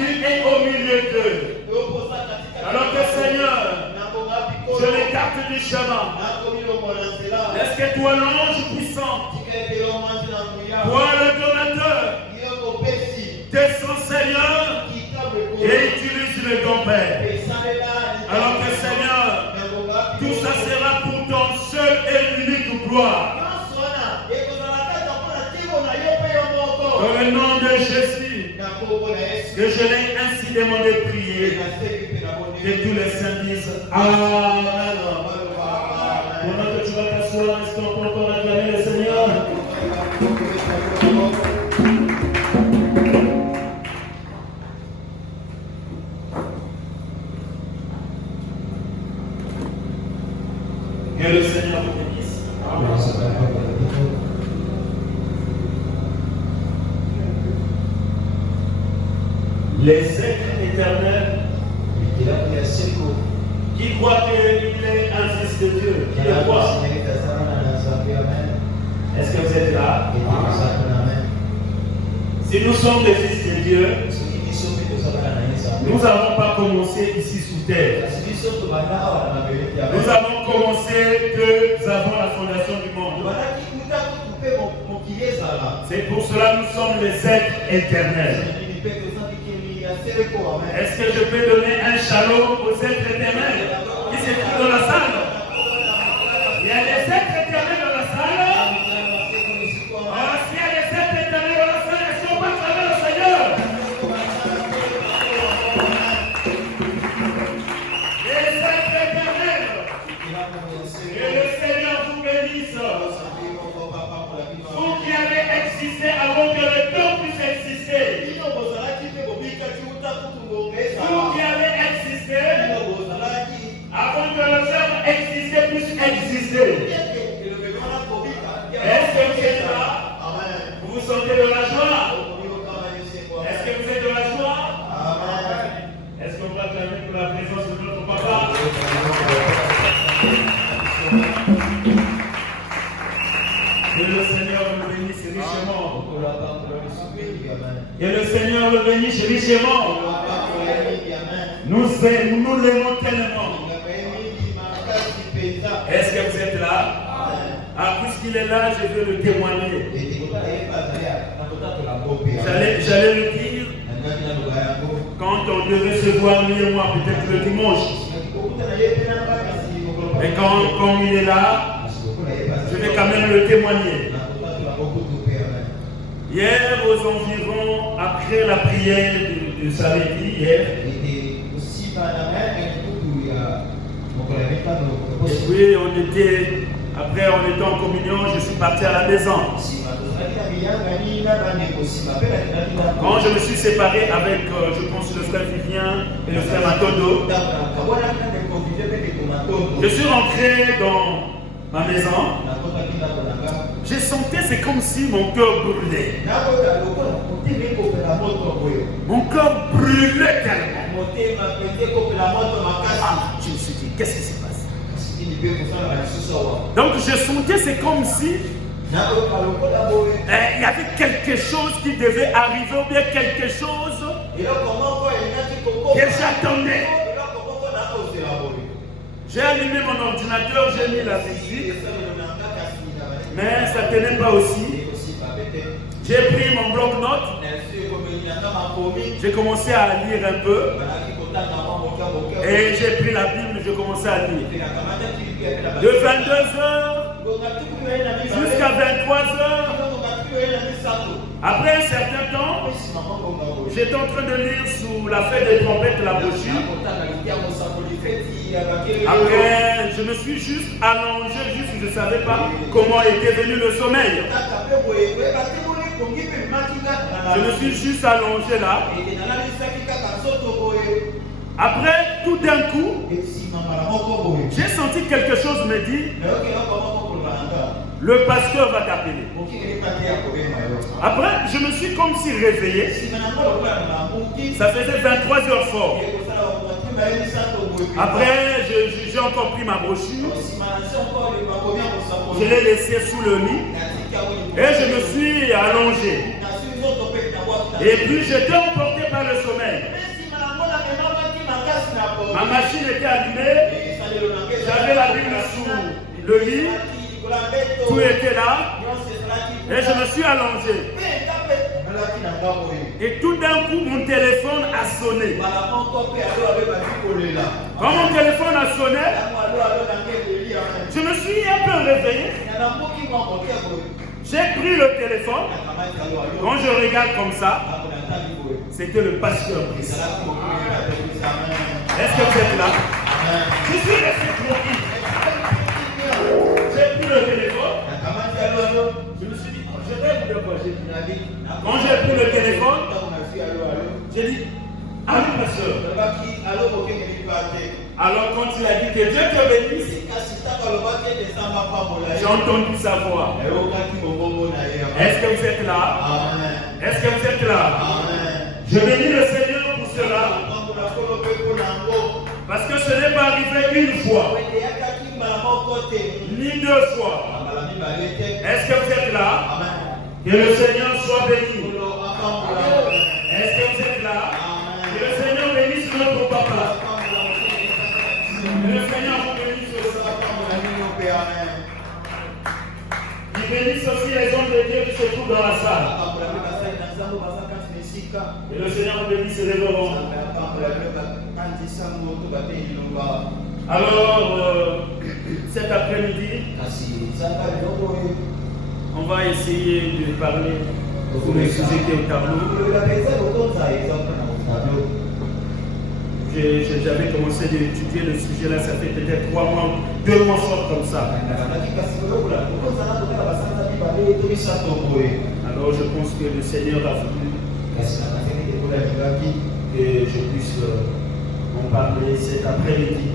tu es au milieu d'eux. Alors que Seigneur, je l'écarte du chemin. Est-ce que toi, l'ange puissant, toi le donateur, descends Seigneur et utilise le don Père. Alors que Seigneur, tout ça sera pour ton seul et unique gloire. Dans le nom de Jésus, que je l'ai ainsi demandé de prier, que tous les saints disent Amen. Pendant que tu vas t'asseoir, est-ce qu'on peut encore acclamer le Seigneur? Que le Seigneur vous bénisse. Les êtres éternels qui croient qu'il est un fils de Dieu, qui le croient. Est-ce que vous êtes là? Si nous sommes des fils de Dieu, nous n'avons pas commencé ici sous terre. Nous avons commencé avant la fondation du monde. C'est pour cela que nous sommes les êtres éternels. Est-ce que je peux donner un shalom aux êtres éternels qui se trouvent dans la salle? Il y a des êtres éternels dans la salle. Alors s'il y a des êtres éternels dans la salle, est-ce qu'on va acclamer le Seigneur? Les êtres éternels. Que le Seigneur vous bénisse. Vous qui avez existé avant que le temps puisse exister. Vous qui avez existé avant que le verbe exister puisse exister. Est-ce que vous êtes là? Vous vous sentez de la joie? Est-ce que vous êtes de la joie? Est-ce qu'on va acclamer pour la présence de notre papa? Que le Seigneur nous bénisse richement. Que le Seigneur nous bénisse richement. Nous l'aimons tellement. Est-ce que vous êtes là? Ah, puisqu'il est là, je veux le témoigner. J'allais le dire quand on devait se voir, lui et moi, peut-être le dimanche. Mais quand il est là, je vais quand même le témoigner. Hier, aux environs, après la prière de samedi, hier, et puis après on était en communion, je suis parti à la maison. Quand je me suis séparé avec, je pense, le frère Vivien et le frère Matondo, je suis rentré dans ma maison. J'ai senti, c'est comme si mon cœur brûlait. Mon cœur brûlait tellement. Ah, je me suis dit, qu'est-ce qui se passe? Donc je sentais, c'est comme si il y avait quelque chose qui devait arriver ou bien quelque chose que j'attendais. J'ai allumé mon ordinateur, j'ai mis la musique, mais ça ne tenait pas aussi. J'ai pris mon bloc-notes, j'ai commencé à lire un peu, et j'ai pris la Bible, j'ai commencé à lire. De 22h jusqu'à 23h, après un certain temps, j'étais en train de lire sous la fête des trompettes la brochure. Après, je me suis juste allongé, je ne savais pas comment était venu le sommeil. Je me suis juste allongé là. Après, tout d'un coup, j'ai senti quelque chose me dire, le pasteur va t'appeler. Après, je me suis comme si réveillé. Ça faisait 23h fort. Après, j'ai encore pris ma brochure. Je l'ai laissée sous le lit. Et je me suis allongé. Et puis, j'étais emporté par le sommeil. Ma machine était allumée, j'avais la Bible sous le lit, tout était là, et je me suis allongé. Et tout d'un coup, mon téléphone a sonné. Quand mon téléphone a sonné, je me suis un peu réveillé. J'ai pris le téléphone. Quand je regarde comme ça, c'était le pasteur Brice. Est-ce que vous êtes là? Je suis resté tranquille. J'ai pris le téléphone. Je me suis dit, je vais vous dire quoi. Quand j'ai pris le téléphone, j'ai dit, allô pasteur. Alors quand il a dit que Dieu te bénisse, j'ai entendu sa voix. Est-ce que vous êtes là? Est-ce que vous êtes là? Je bénis le Seigneur pour cela. Parce que ce n'est pas arrivé une fois, ni deux fois. Est-ce que vous êtes là? Que le Seigneur soit béni. Est-ce que vous êtes là? Que le Seigneur bénisse notre papa. Que le Seigneur vous bénisse aussi. Il bénisse aussi les hommes de Dieu qui se trouvent dans la salle. Et le Seigneur vous bénisse les révérends. Alors, cet après-midi, on va essayer de parler sur le sujet qui est au tableau. J'avais commencé à étudier le sujet là, ça fait peut-être 3 mois, 2 mois fort comme ça. Alors je pense que le Seigneur a voulu que je puisse en parler cet après-midi.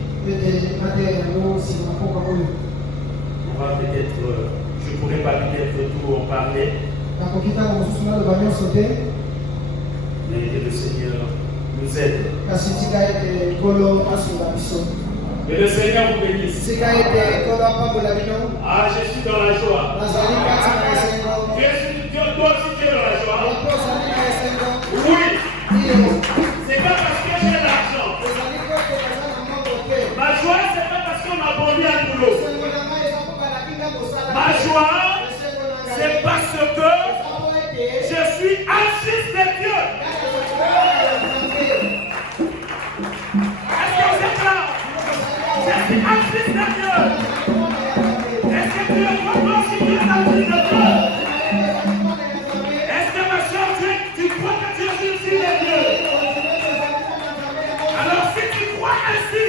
On va peut-être, je ne pourrais pas peut-être tout en parler. Mais que le Seigneur nous aide. Que le Seigneur vous bénisse. Ah, je suis dans la joie. Toi aussi tu es dans la joie. Oui. C'est pas parce que j'ai l'argent. Ma joie, c'est pas parce qu'on m'a vendu un boulot. Ma joie, c'est parce que je suis un fils de Dieu. Est-ce que vous êtes là? Je suis un fils de Dieu. Est-ce que tu es vraiment si tu es un fils de Dieu? Est-ce que ma soeur, tu crois que tu es un fils de Dieu? Alors si tu crois ainsi,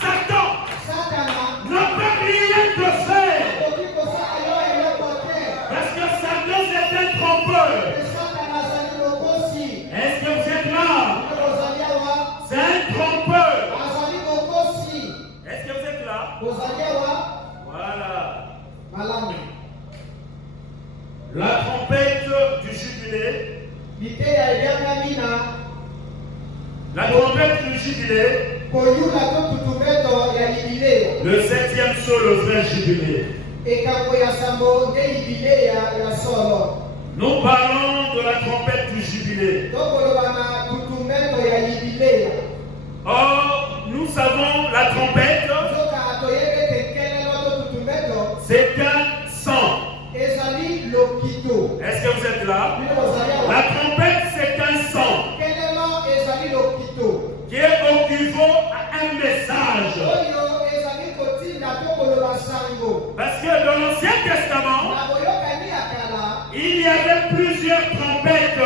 Satan ne peut rien te faire. Parce que Satan c'est un trompeur. Est-ce que vous êtes là? C'est un trompeur. Est-ce que vous êtes là? Voilà. La trompette du jubilé. La trompette du jubilé. Le 7e saut, le vrai jubilé. Nous parlons de la trompette du jubilé. Or, nous savons la trompette, c'est un sang. Est-ce que vous êtes là? La trompette, c'est un sang qui est équivaut à un message. Parce que dans l'Ancien Testament, il y avait plusieurs trompettes.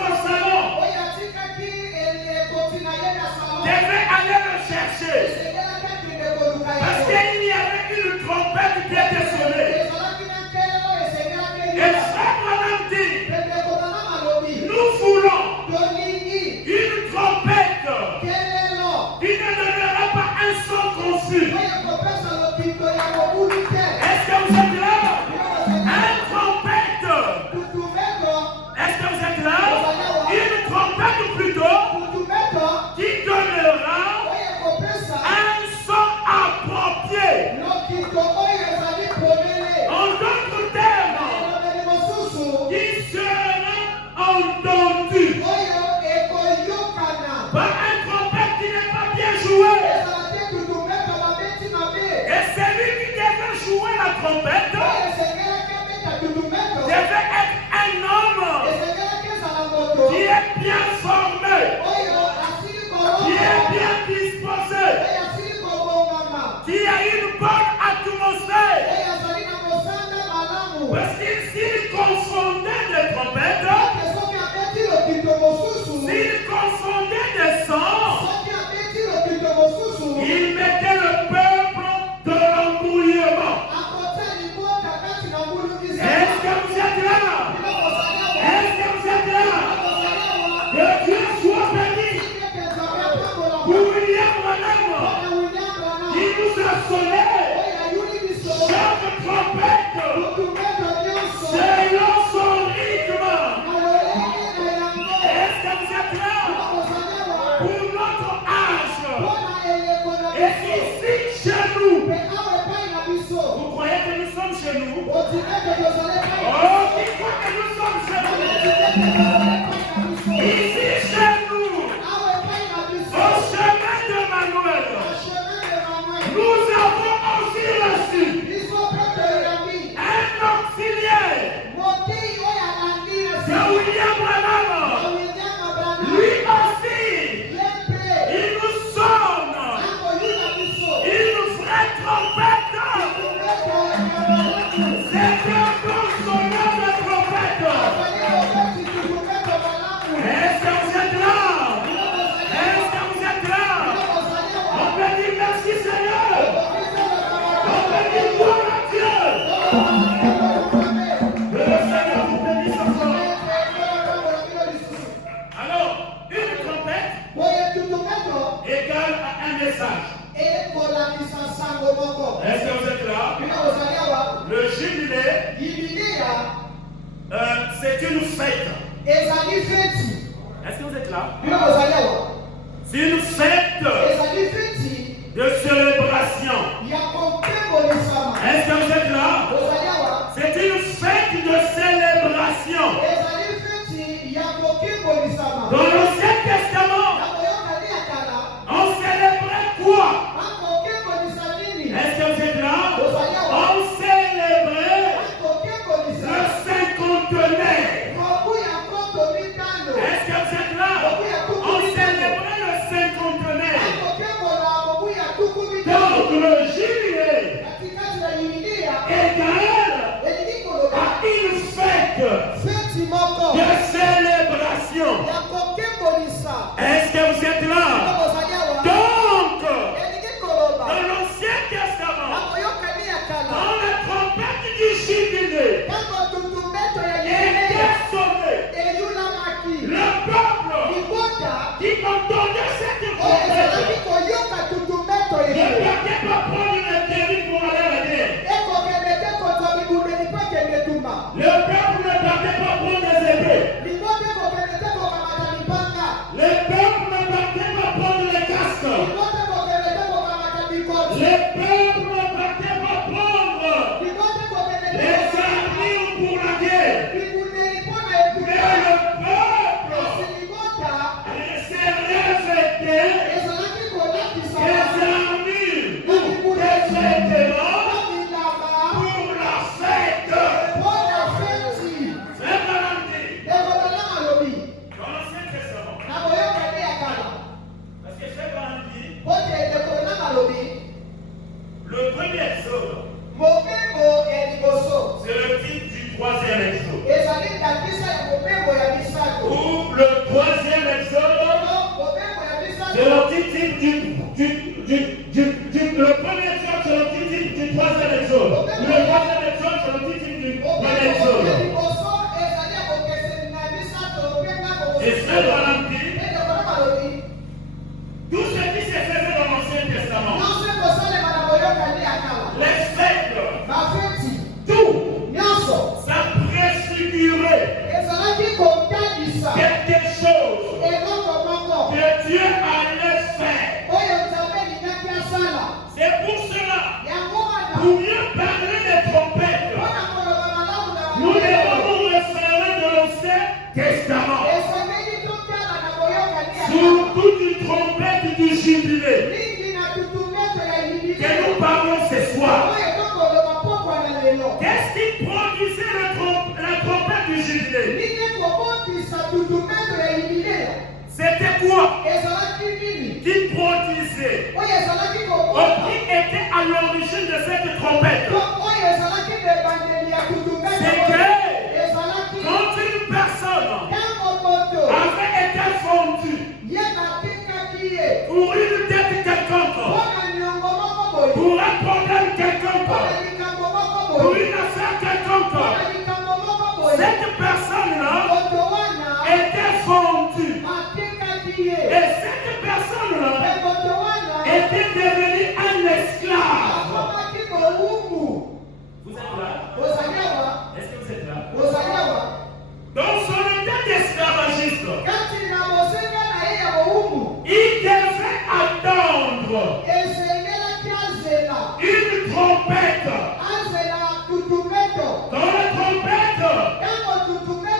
votre salon. Devait aller le chercher. Parce qu'il y avait une trompette qui était sonnée. Et Abraham dit, nous voulons une trompette qui ne donnera pas un son confus. Est-ce que vous êtes là? Un trompette. Est-ce que vous êtes là? Une trompette plutôt qui donnera un son approprié. En d'autres termes, qui sera entendu. Par un trompette qui n'est pas bien joué. Et celui qui devait jouer la trompette devait être un homme qui est bien formé, qui est bien disposé, qui a une bonne atmosphère. Parce que s'il confondait des trompettes, s'il confondait des sons, il mettait le peuple dans l'embrouillement. Est-ce que vous êtes là? Est-ce que vous êtes là? Que Dieu soit béni pour William Branham qui nous a sonné chaque trompette selon son rythme. Est-ce que vous êtes là? Pour notre âge. Et ici chez nous. Vous croyez que nous sommes chez nous? Oh, qui croit que nous sommes chez nous? Ici chez nous, au chemin de Manuel, nous avons aussi reçu un auxiliaire de William Branham. Lui aussi, il nous sonne une vraie trompette. C'est un bon sonneur de trompette. Est-ce que vous êtes là? Est-ce que vous êtes là? On peut dire merci Seigneur. On peut dire gloire à Dieu. Que le Seigneur vous bénisse encore. Alors, une trompette égale à un message. Est-ce que vous êtes là? Le jubilé, c'est une fête. Est-ce que vous êtes là? C'est une fête de célébration. Est-ce que vous êtes là? C'est une fête de célébration. Dans l'Ancien Testament, on célébrait quoi? Est-ce que vous êtes là? On célébrait le cinquantenaire. Est-ce que vous êtes là? On célébrait le cinquantenaire. Donc le jubilé égale à une fête de célébration. Est-ce que vous êtes là? Donc, dans l'Ancien Testament, du troisième exode. Le troisième exode, c'est le titre du premier exode. Et ce Branham dit, tout ce qui s'est fait dans l'Ancien Testament, les fêtes, tout, ça préfigurait quelque chose que Dieu allait faire. C'est pour cela, pour mieux parler des trompettes, nous devons nous référer de l'Ancien Testament. Surtout une trompette du jubilé que nous parlons ce soir. Qu'est-ce qui produisait la trompette du jubilé? C'était quoi qui produisait ou qui était à l'origine de cette trompette? C'est que quand une personne avait été fondue pour une tête quelconque, pour un problème quelconque, pour une affaire quelconque, cette personne-là était fondue. Et cette personne-là était devenue un esclave. Vous êtes là? Est-ce que vous êtes là? Dans son état d'esclavagiste, il devait attendre une trompette. Dans la trompette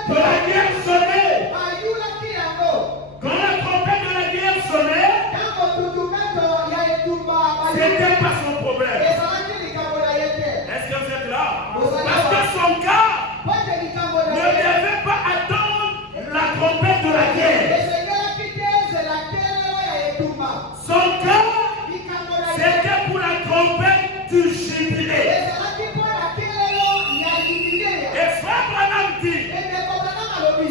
de la guerre sonnait. Quand la trompette de la guerre sonnait, c'était pas son problème. Est-ce que vous êtes là? Parce que son cas ne devait pas attendre la trompette de la guerre. Son cas, c'était pour la trompette du jubilé. Et Frère Branham dit,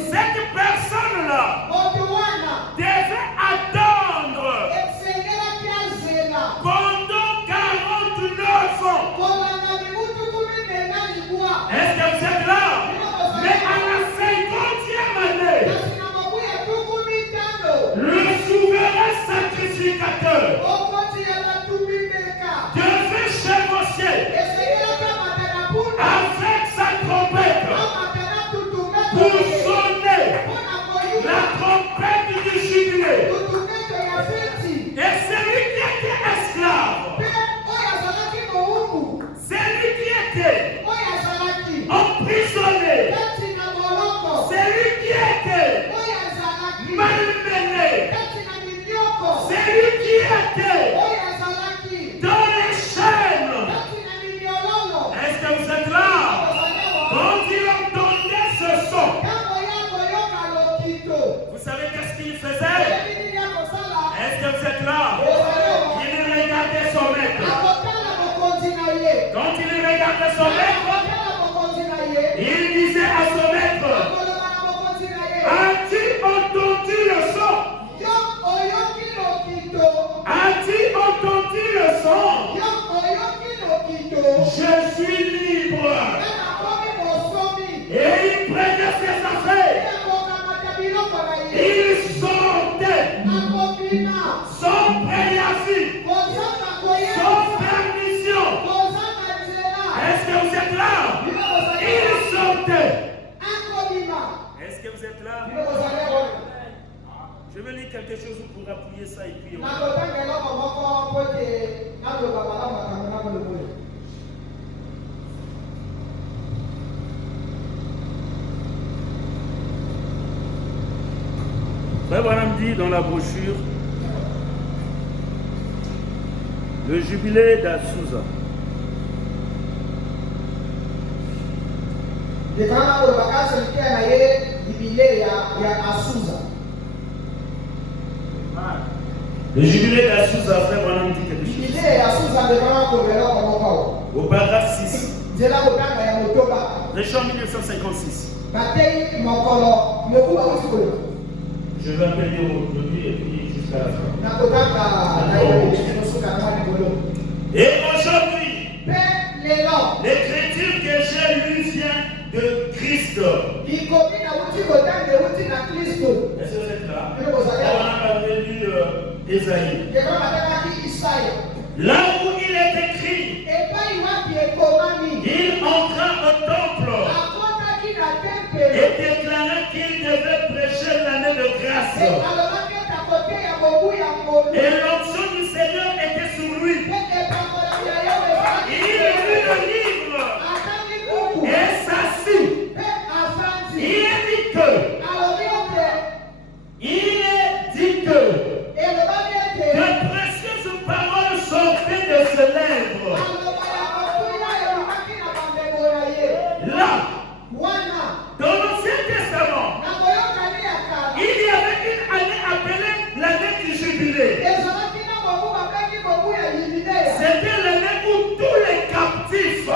cette personne-là devait attendre pendant 49 ans. Est-ce que vous êtes là? Mais à la 50e année, le souverain sacrificateur devait chevaucher avec sa trompette pour sonner la trompette du jubilé. Et celui qui était esclave, celui qui était emprisonné, celui qui était malmené, celui qui était dans les chaînes. Est-ce que vous êtes là? Quand il entendait ce son, vous savez qu'est-ce qu'il faisait? Est-ce que vous êtes là? Il regardait son maître. Quand il regardait son maître, il disait à son maître, as-tu entendu le son? As-tu entendu le son? Je suis libre. Et il prenait ses affaires. Il sortait sans préavis, sans permission. Est-ce que vous êtes là? Il sortait. Est-ce que vous êtes là? Je vais lire quelque chose pour appuyer ça et puis Frère Branham dit dans la brochure, le jubilé d'Azusa. Le jubilé d'Azusa, Frère Branham dit quelque chose. Au paragraphe 6. Réchant 1956. Je vais appeler aujourd'hui et puis jusqu'à la fin. Et aujourd'hui, Christ. Est-ce que vous êtes là? On a lu Ésaïe. Là où il est écrit, il entra au temple et déclara qu'il devait prêcher l'année de grâce. Et l'onction du Seigneur était sur lui. Il lut le livre et s'assit. Il est dit que de précieuses paroles sortaient de ses lèvres. Là, dans l'Ancien Testament, il y avait une année appelée l'année du jubilé. C'était l'année où tous les captifs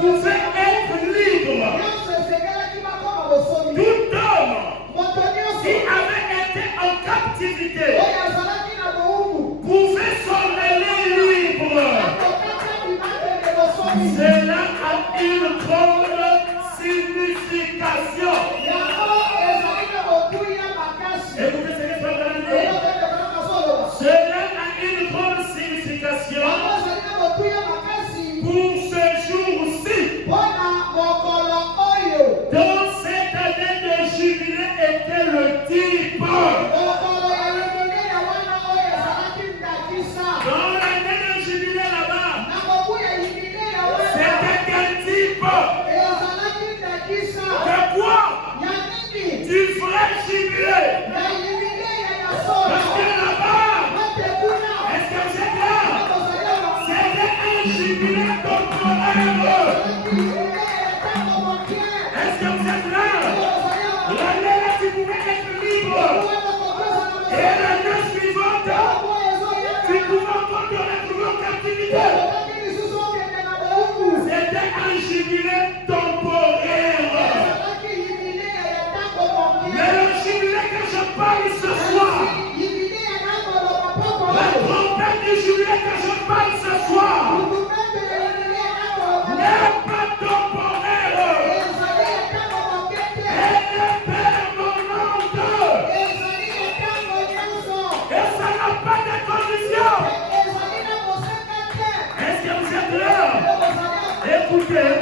pouvaient être libres. Tout homme qui avait été en captivité pouvait s'en aller libre. Cela a une grande signification. Écoutez ce que frère de la Bible. Cela a une grande signification pour ce jour-ci. Dans cette année de jubilé était le type. Dans l'année de jubilé là-bas, c'était quel type? De quoi? Du vrai jubilé. Parce que là-bas, est-ce que vous êtes là? C'était un jubilé temporaire. Est-ce que vous êtes là? L'année là, tu pouvais être libre. Et l'année suivante, tu pouvais encore te retrouver en captivité. C'était un jubilé temporaire. Mais le jubilé que je parle ce soir, la trompette du jubilé que je parle ce soir, n'est pas temporaire. Elle est permanente. Et ça n'a pas de condition. Est-ce que vous êtes là? Écoutez.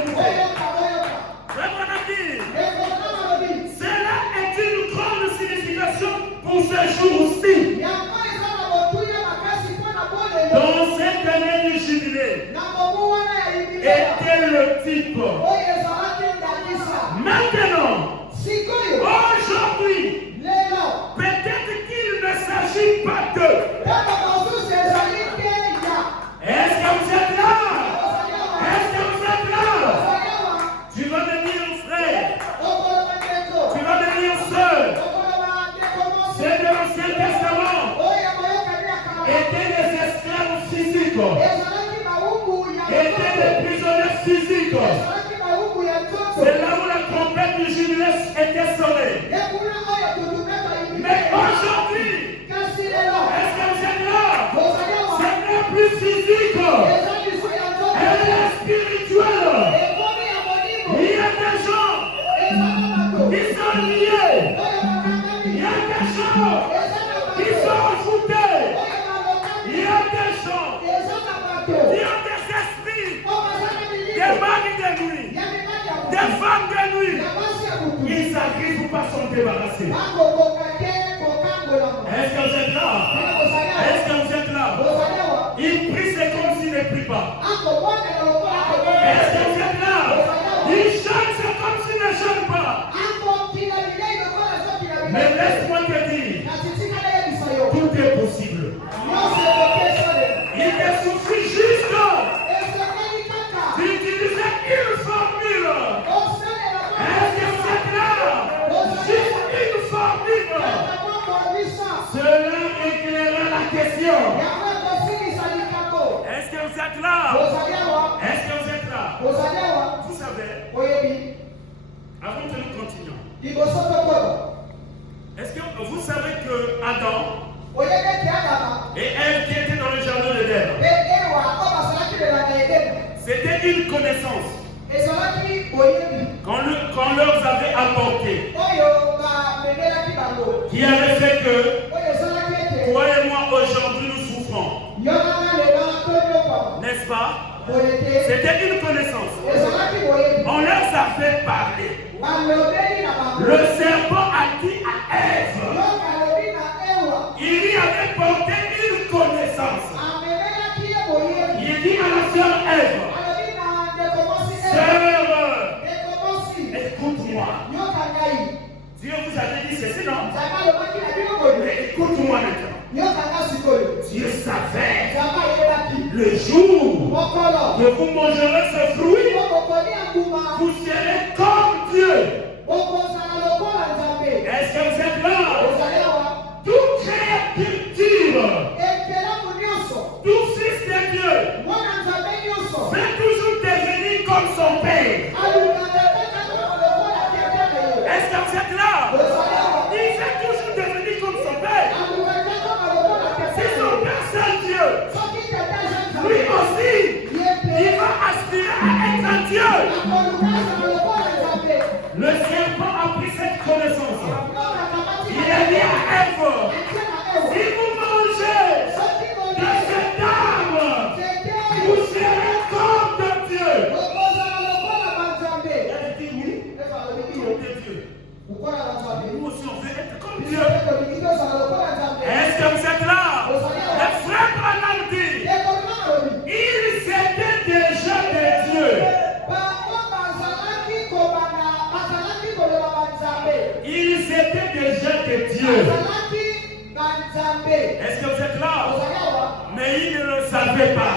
Cela est une grande signification pour ce jour-ci. Dans cette année du jubilé, était le type. Maintenant, aujourd'hui, peut-être qu'il ne s'agit pas d'eux. Est-ce que vous êtes là? Est-ce que vous êtes là? Tu vas devenir frère. Tu vas devenir seul. C'est de l'Ancien Testament. Étaient des esclaves physiques. Étaient des prisonniers physiques. C'est là où la trompette du jubilé était sonnée. Mais aujourd'hui, est-ce que vous êtes là? Ce n'est plus physique. Elle est spirituelle. Il y a des gens qui sont liés. Il y a des gens qui sont envoûtés. Il y a des gens qui ont des esprits, des maris de nuit, des femmes de nuit. Ils arrivent pas à s'en débarrasser. Est-ce que vous êtes là? Est-ce que vous êtes là? Ils prient, c'est comme s'ils ne prient pas. Est-ce que vous êtes là? Ils chantent, c'est comme s'ils ne chantent pas. Mais laisse-moi te dire, tout est possible. Il te suffit juste d'utiliser une formule. Est-ce que vous êtes là? Juste une formule. Cela éclairera la question. Est-ce que vous êtes là? Est-ce que vous êtes là? Vous savez, avant que nous continuions, est-ce que vous savez que Adam et Ève qui étaient dans le jardin d'Éden, c'était une connaissance. Quand apporté, qui avait fait que toi et moi aujourd'hui nous souffrons. N'est-ce pas? C'était une connaissance. On leur a fait parler. Le serpent a dit à Ève, il y avait porté une connaissance. Il dit à la sœur Ève, sœur, écoute-moi. Dieu vous avait dit ceci, non? Mais écoute-moi maintenant. Dieu savait le jour que vous mangerez ce fruit, vous serez comme Dieu. Est-ce que vous êtes là? Tout créature, tout fils de Dieu, veut toujours devenir comme son Père. Est-ce que vous êtes là? Il veut toujours devenir comme son Père. Si son Père c'est Dieu, lui aussi, il va aspirer à être un Dieu. Le serpent a pris cette connaissance. Il a dit à Ève, si vous mangez de cet arbre, vous serez comme de Dieu. Elle a dit oui, comme de Dieu. Nous aussi on veut être comme Dieu. Est-ce que vous êtes là? Le frère Branham dit, il s'était déjà de Dieu. Il s'était déjà de Dieu. Est-ce que vous êtes là? Mais il ne le savait pas.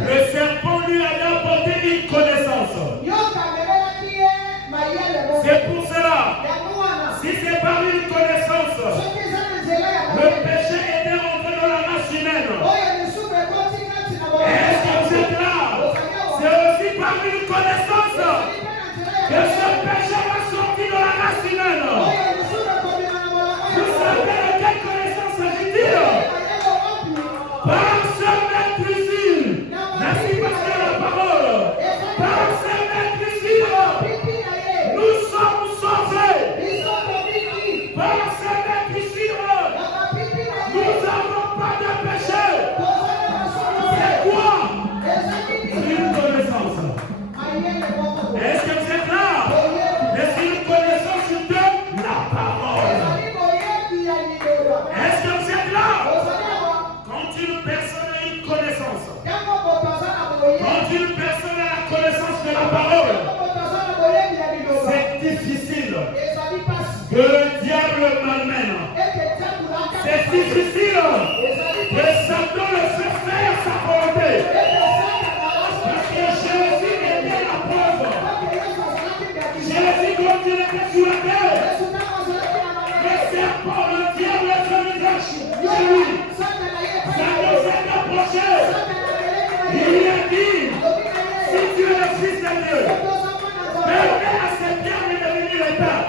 Le serpent lui avait apporté une connaissance. C'est pour cela, si c'est par une connaissance, le péché était rentré dans la race humaine. Est-ce que vous êtes là? C'est aussi par une connaissance que ce péché va sortir de la race humaine. Vous savez de quelle connaissance s'agit-il? Par ce maîtrisir. Merci parce que la parole. Par ce maîtrisir, nous sommes sauvés. Par ce maîtrisir, nous n'avons pas de péché. C'est quoi? Une connaissance. Est-ce que vous êtes là? C'est une connaissance de la parole. Est-ce que vous êtes là? Quand une personne a une connaissance, quand une personne a la connaissance de la parole, c'est difficile que le diable m'amène. C'est difficile que Satan le fasse faire sa volonté. Parce que Jésus était la preuve. Jésus, quand il était sur la terre, le serpent, le diable, se visage chez lui. Satan s'est approché. Il lui a dit, si tu es le fils de Dieu, permets à ces pierres de devenir les pains.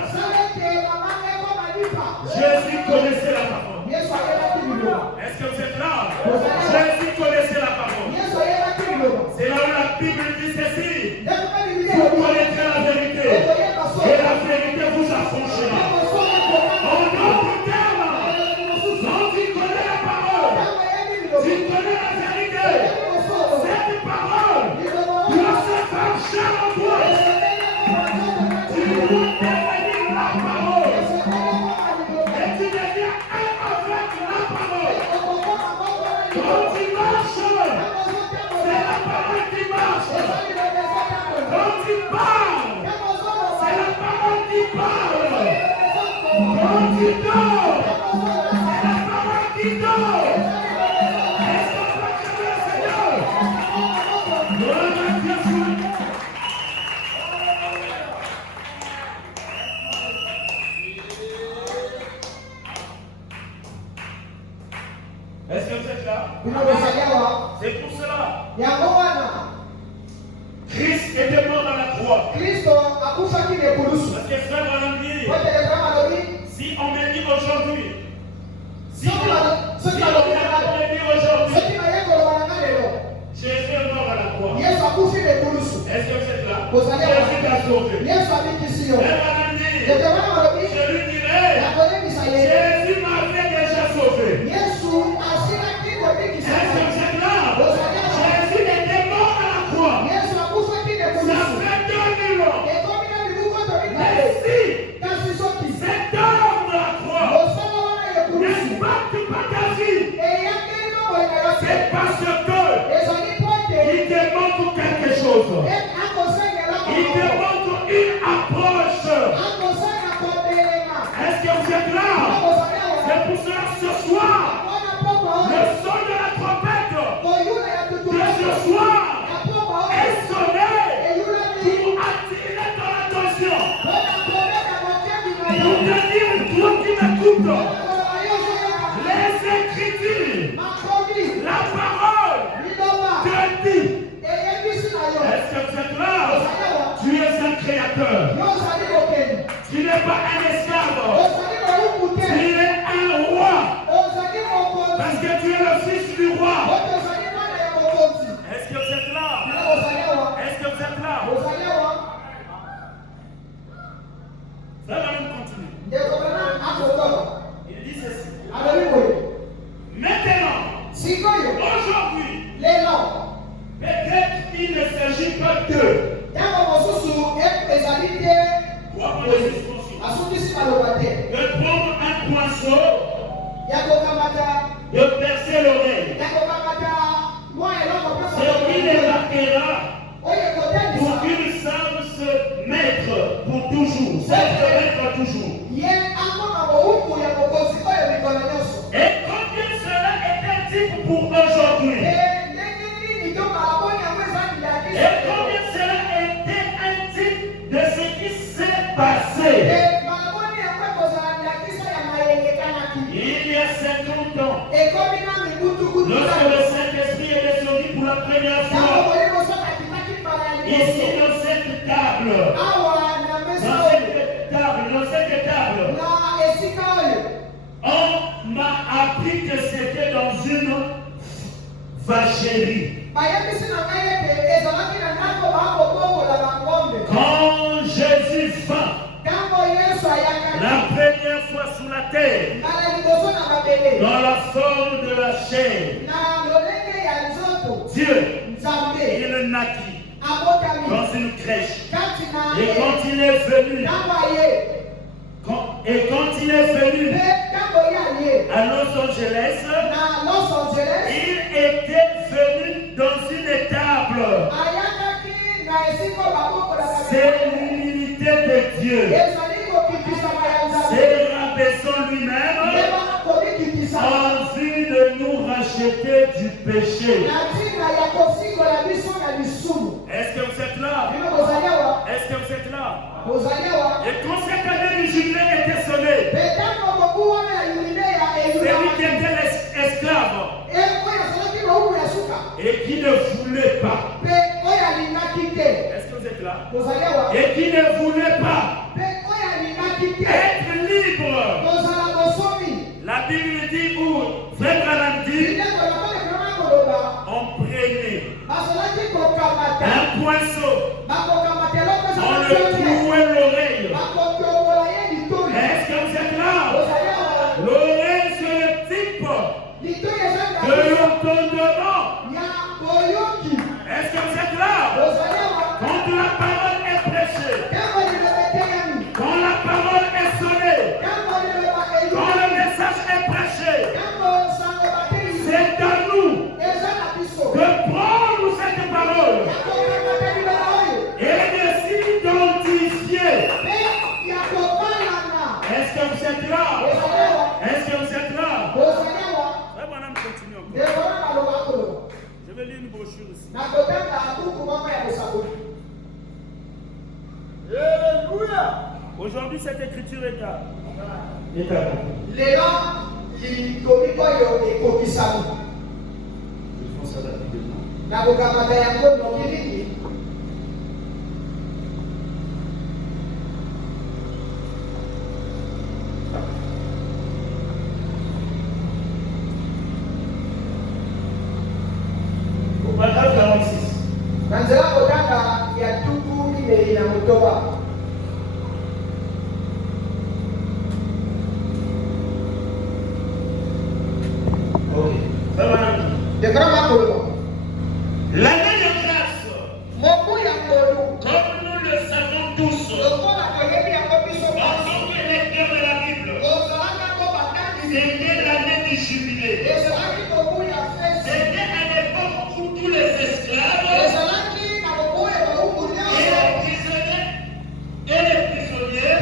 Jésus connaissait la parole. Est-ce que vous êtes là? Jésus connaissait la parole. C'est là où la Bible dit ceci. Vous connaîtrez la vérité. Et la vérité vous affranchira. En d'autres termes, quand tu connais la parole, tu connais la vérité. Cette parole doit se faire chair en toi. Tu dois devenir la parole. Et tu deviens un avec la parole. Quand tu marches, c'est la parole qui marche. Quand tu parles, c'est la parole qui parle. Quand tu dors, c'est la parole qui dort. Est-ce qu'on peut acclamer le Seigneur? Gloire à Dieu. Est-ce que vous êtes là? C'est pour cela. Christ était mort dans la croix. Parce que frère Branham dit, si on me dit aujourd'hui, si on me dit aujourd'hui, Jésus est mort à la croix. Est-ce que vous êtes là? Jésus t'a sauvé. mission. Je lui dirais, Jésus m'avait déjà sauvé. Est-ce que vous êtes là? Jésus était mort à la croix. Ça fait 2000 ans. Mais si cet homme de la croix n'impacte pas ta vie, c'est parce qu'il te manque quelque chose. Il te manque une approche. Est-ce que vous êtes là? C'est pour cela que ce soir, le son de la trompette de ce soir est sonné pour attirer ton attention. Pour te dire, toi qui m'écoutes, les Écritures, la parole te dit. Est-ce que vous êtes là? Tu es un créateur. Tu n'es pas un esclave. Tu es un roi. Parce que tu es le fils du roi. Est-ce que vous êtes là? Est-ce que vous êtes là? Ça va nous continuer. Il dit ceci. Maintenant, aujourd'hui, peut-être il ne s'agit pas d'eux. De prendre un poinçon, de percer l'oreille. Ce qui débarquera pour qu'une femme se mette pour toujours. Se mettre toujours. Et combien cela est un type pour aujourd'hui? Et combien cela était un type de ce qui s'est passé? Il y a 50 ans, lorsque le Saint-Esprit est descendu pour la première fois, ici dans cette table, on m'a appris que c'était dans une vacherie. Quand Jésus vint la première fois sous la terre, dans la forme de la chair, Dieu, il naquit dans une crèche. Et quand il est venu, à Los Angeles, il était venu dans une étable. C'est l'humilité de Dieu. C'est rabaissant lui-même en vue de nous racheter du péché. Est-ce que vous êtes là? Est-ce que vous êtes là? Et quand cette année du jubilé était sonnée, celui qui était esclave et qui ne voulait pas, est-ce que vous êtes là? Et qui ne voulait pas être libre. La Bible dit où Frère Branham dit, on prenait un poinçon, on le trouait l'oreille. Est-ce que vous êtes là? L'oreille, c'est le type de l'entendement. Est-ce que vous êtes là? Quand la parole est prêchée, quand la parole est sonnée, quand le message est prêché, c'est à nous de prendre cette parole et de s'identifier. Est-ce que vous êtes là? Est-ce que vous êtes là? Madame, continue encore. Je vais lire une brochure ici. Alléluia. Aujourd'hui, cette écriture est à L'année de grâce, comme nous le savons tous, en tant que lecteurs de la Bible, c'était l'année du jubilé. C'était à l'époque où tous les esclaves et les prisonniers,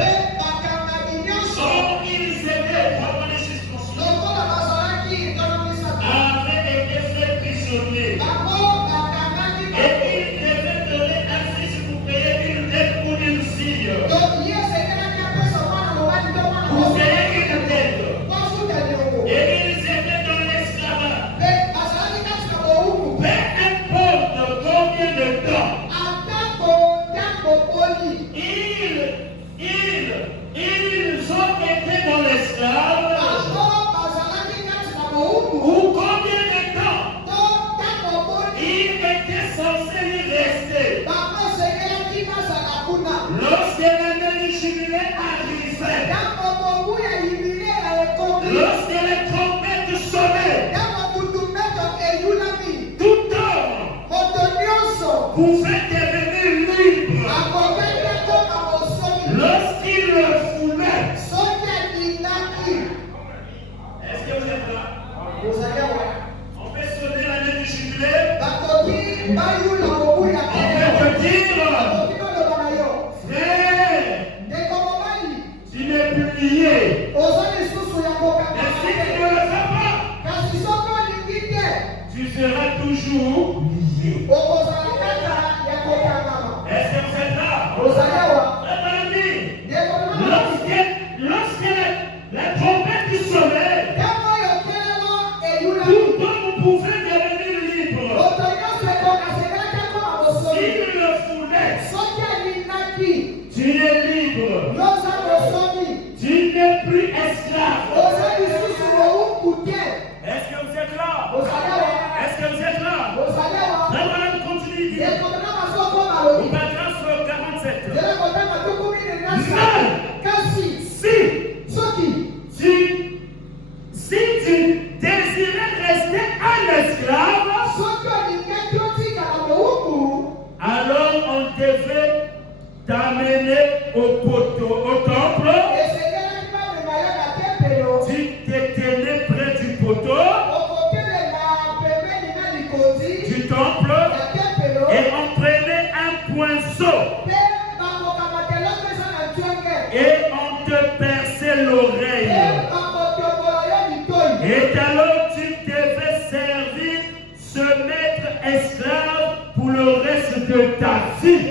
quand ils étaient ramenés suspension, avaient été faits prisonniers. Et ils devaient donner un fils pour payer une dette ou une fille. Pour payer une dette. Et ils étaient dans l'esclavage. Peu importe combien de temps, ils ont été dans l'esclavage. Ou combien de temps ils étaient censés y rester. Lorsque l'année du jubilé arrivait, lorsque les trompettes sonnaient, tout homme pouvait devenir libre lorsqu'il le voulait. Est-ce que vous êtes là? On peut sonner l'année du jubilé. On peut te dire, frère, tu n'es plus lié. Et si tu ne le fais pas, tu seras toujours lié. Est-ce que vous êtes là? Lorsque la trompette sonnait, tout homme pouvait devenir libre. S'il le voulait, tu es libre. Tu n'es plus esclave. Est-ce que vous êtes là? Est-ce que vous êtes là? La parole continue de dire. Paragraphe 47. Si tu désirais rester un esclave, alors on devait t'amener au temple. Tu te tenais près du poteau du temple et on prenait un poinceau et on te perçait l'oreille. Et alors tu devais servir ce maître esclave pour le reste de ta vie.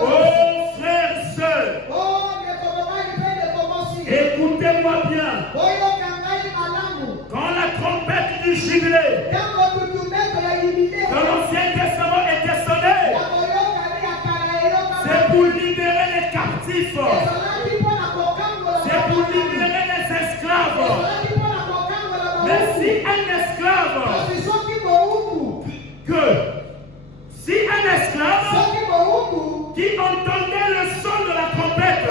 Oh frères et sœurs, écoutez-moi bien. Quand la trompette du jubilé dans l'Ancien Testament était sonnée, c'est pour libérer les captifs. C'est pour libérer les esclaves. Mais si un esclave qui entendait le son de la trompette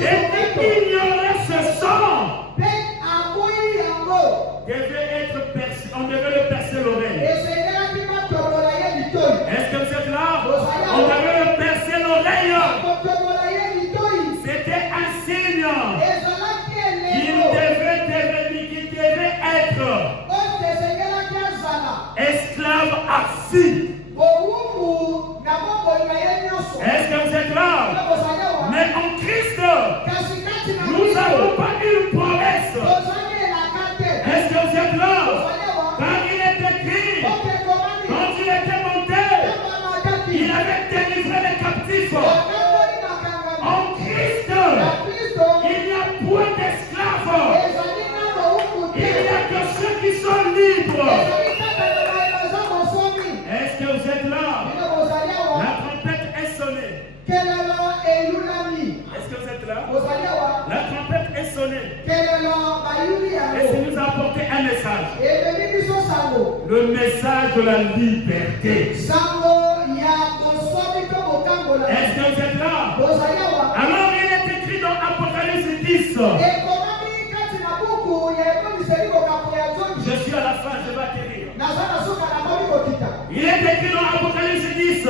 et qui ignorait ce son, on devait le percer l'oreille. Est-ce que vous êtes là? On devait le percer l'oreille. C'était un signe qu'il devait être esclave assis. Est-ce que vous êtes là? Mais en Christ, nous n'avons pas une promesse. Est-ce que vous êtes là? Quand il est écrit, quand il était monté, il avait délivré les captifs. En Christ, il n'y a point d'esclaves. Il n'y a que ceux qui sont libres. Est-ce que vous êtes là? La trompette est sonnée. Est-ce que vous êtes là? La trompette est sonnée. Et ça nous a apporté un message. Le message de la liberté. Est-ce que vous êtes là? Alors il est écrit dans Apocalypse 10. Je suis à la fin, je vais atterrir. Il est écrit dans Apocalypse 10,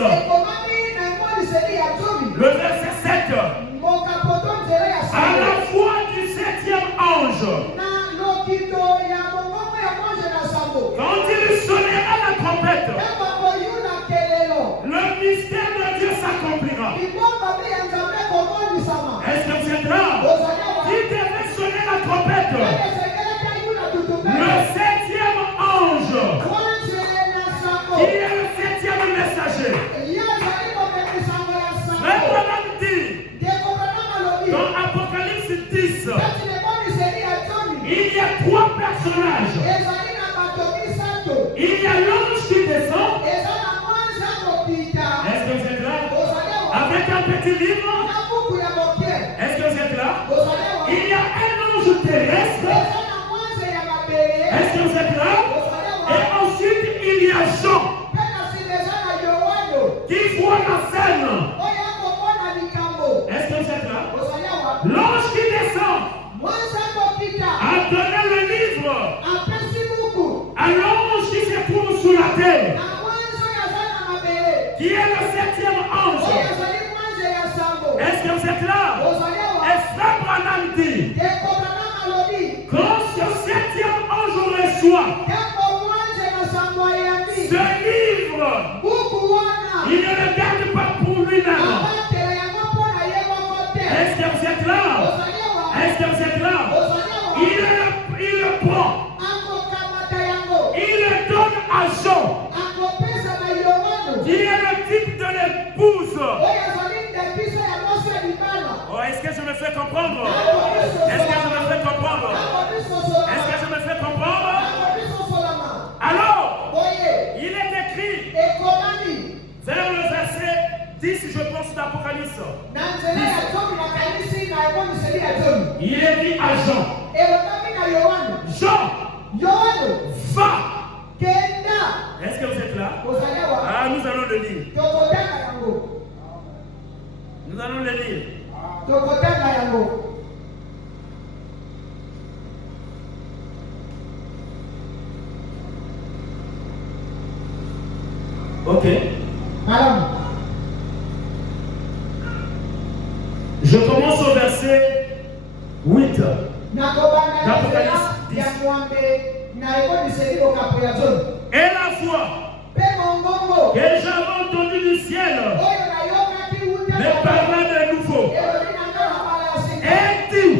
le verset 7. À la voix du 7e ange, quand il sonnera la trompette, le mystère de Dieu s'accomplira. Est-ce que vous êtes là? Qui devait sonner la trompette? Le 7e ange, qui est le 7e messager. Frère Branham dit, dans Apocalypse 10, il y a 3 personnages. Il y a l'ange qui descend. Est-ce que vous êtes là? Avec un petit livre. Est-ce que vous êtes là? Il y a un ange terrestre. Est-ce que vous êtes là? Et ensuite, il y a Jean qui voit la scène. Est-ce que vous êtes là? L'ange qui descend a donné le livre à l'ange qui se trouve sous la terre, qui est le 7e ange. Est-ce que vous êtes là? Et Frère Branham dit, quand ce 7e ange reçoit ce livre, il ne le garde pas pour lui-même. Est-ce que vous êtes là? Est-ce que vous êtes là? Il le prend. Il le donne à Jean, qui est le type de l'épouse. Oh, est-ce que je me fais comprendre? Est-ce que je me fais comprendre? Est-ce que je me fais comprendre? Alors, il est écrit vers le verset 10, je pense, d'Apocalypse. Il est dit à Jean, Jean, va. Est-ce que vous êtes là? Ah, nous allons le lire. Nous allons le lire. Ok. Je commence au verset 8 d'Apocalypse 10. Et la voix que j'avais entendue du ciel me parla de nouveau et dit,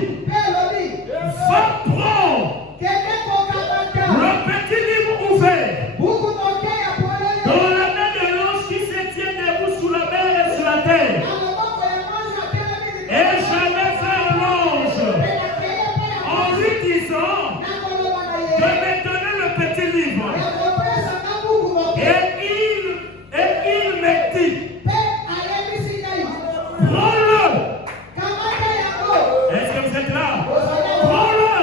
va prendre le petit livre ouvert dans la main de l'ange qui se tient debout sous la mer et sur la terre. Et j'allais vers l'ange en lui disant de me donner le petit livre. Et il me dit, prends-le. Est-ce que vous êtes là? Prends-le.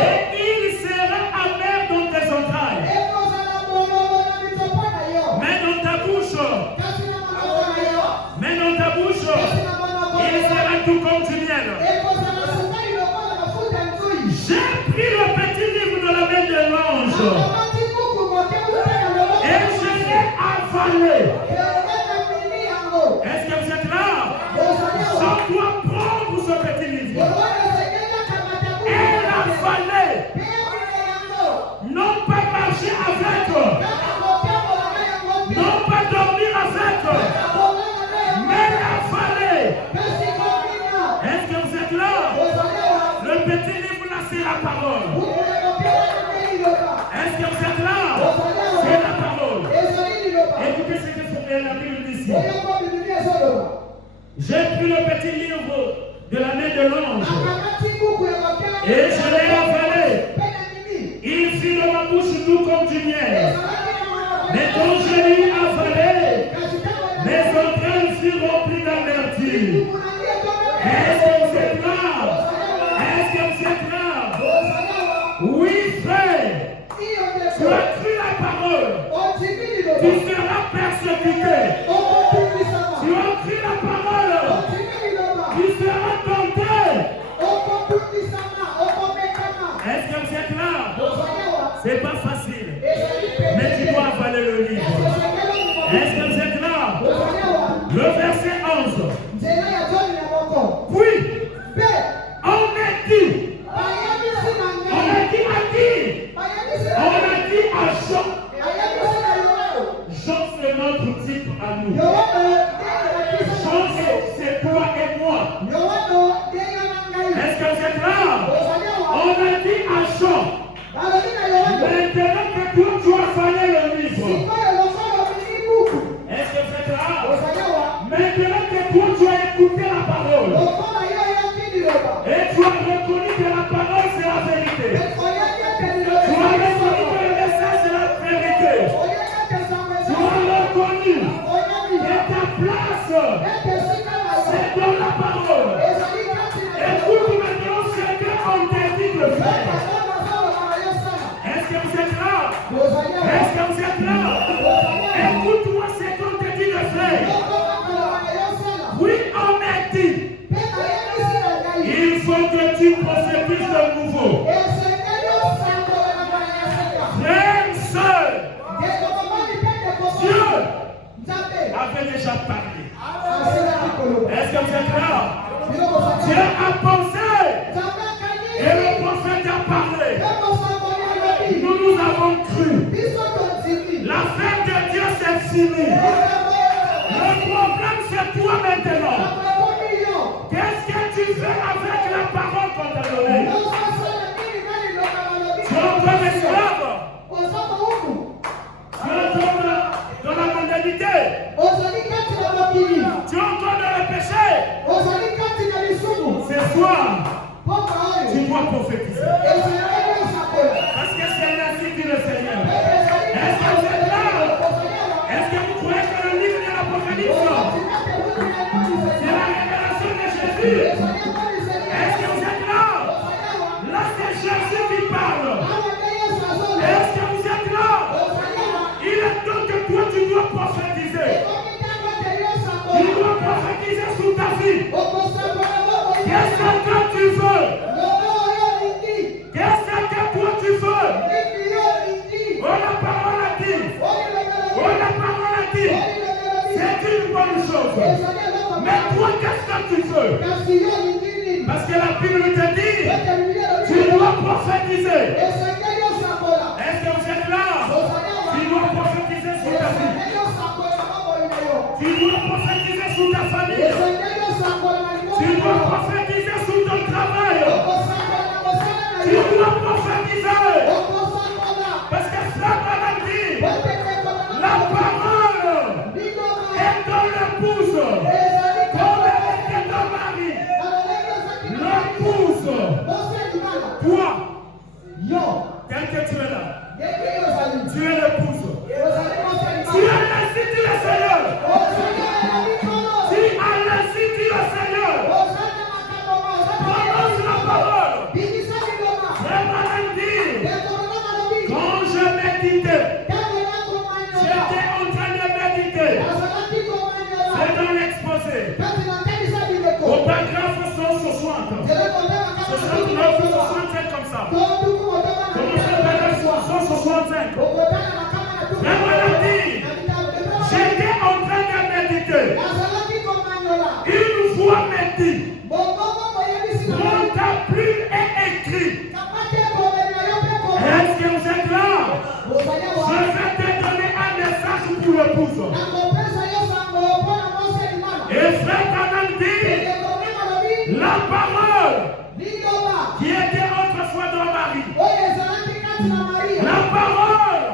Et il sera amer dans tes entrailles. Mets dans ta bouche. Mets dans ta bouche. Il sera tout comme du miel. J'ai pris le petit livre de la main de l'ange et je l'ai avalé. Est-ce que vous êtes là? Je dois prendre ce petit livre et l'avaler. Non pas marcher avec, non pas dormir avec, mais l'avaler. Est-ce que vous êtes là? Le petit livre là, c'est la parole. Est-ce que vous êtes là? C'est la parole. Écoutez ce que la Bible dit ici. J'ai pris le petit livre de la main de l'ange et je l'ai avalé. Il fit de ma bouche tout comme du miel. Mais quand je l'ai avalé, mes entrailles furent remplies d'amertume. Est-ce que vous êtes là? Est-ce que vous êtes là? Oui, frère. Tu as cru la parole. Tu seras persécuté. Tu as cru la parole. Tu seras tenté. Est-ce que vous C'est pas facile. Mais tu dois avaler le livre. Est-ce que vous êtes là? Le verset 11. Puis, on a dit à qui? On a dit à Jean. Jean, c'est notre type à nous. Jean, c'est toi et moi. Est-ce que vous êtes là? On a dit à Jean. Maintenant que toi, tu as fallu le livre. Est-ce que vous êtes là? Maintenant que toi, tu as écouté la parole. Et tu as reconnu que la parole, c'est la vérité. Tu as reconnu que le message, c'est la vérité. Tu as reconnu que ta place, c'est dans la parole. Écoute maintenant ce qu'on t'a dit de faire. Est-ce que vous êtes là? Est-ce que vous êtes là? Écoute-moi ce qu'on t'a dit de faire. Oui, on m'a dit. Il faut que tu prophétises de nouveau. Frères, sœurs, Dieu avait déjà parlé. Est-ce que vous êtes là? Dieu a pensé et le prophète a parlé. Nous avons cru. La fin de Dieu c'est fini. Le problème c'est toi maintenant. Qu'est-ce que tu fais avec la parole qu'on t'a donnée? Tu es encore esclave. Tu es dans la mondialité. Tu es encore dans le péché. Ce soir, tu dois prophétiser. Parce que c'est ainsi dit le Seigneur. Est-ce que vous êtes là? Est-ce que vous croyez que le livre de l'Apocalypse, c'est la révélation de Jésus? Est-ce que vous êtes là? Là, c'est Jésus qui parle. Est-ce que vous êtes là? Il est temps que toi, tu dois prophétiser. Tu dois prophétiser sur ta vie. Qu'est-ce que tu veux? Qu'est-ce que toi tu veux? Oh, la parole a dit. Oh, la parole a dit. C'est une bonne chose. Mais toi, qu'est-ce que tu veux? Parce que la Bible te dit, tu dois prophétiser. Est-ce que vous êtes là? Tu dois prophétiser sur ta vie. Tu dois prophétiser sur ta famille. Tu dois prophétiser sur ton travail. Tu dois prophétiser. Parce que ça m'a dit, la parole est dans l'épouse. Comme elle était dans Marie. L'épouse. Toi, tel que tu es là, tu es l'épouse. Tu as laissé le Seigneur. Tu as laissé le Seigneur. Prononce la parole. Quand je méditais, j'étais en train de méditer. C'est dans l'exposé. Au paragraphe 160. 69, 65 comme ça. Commence le paragraphe 165. Vraiment dit, j'étais en train de méditer. Une voix me dit, prends ta plume et écris. Est-ce que vous êtes là? Je vais te donner un message pour l'épouse. Et frère Branham dit, la parole qui était autrefois dans Marie. La parole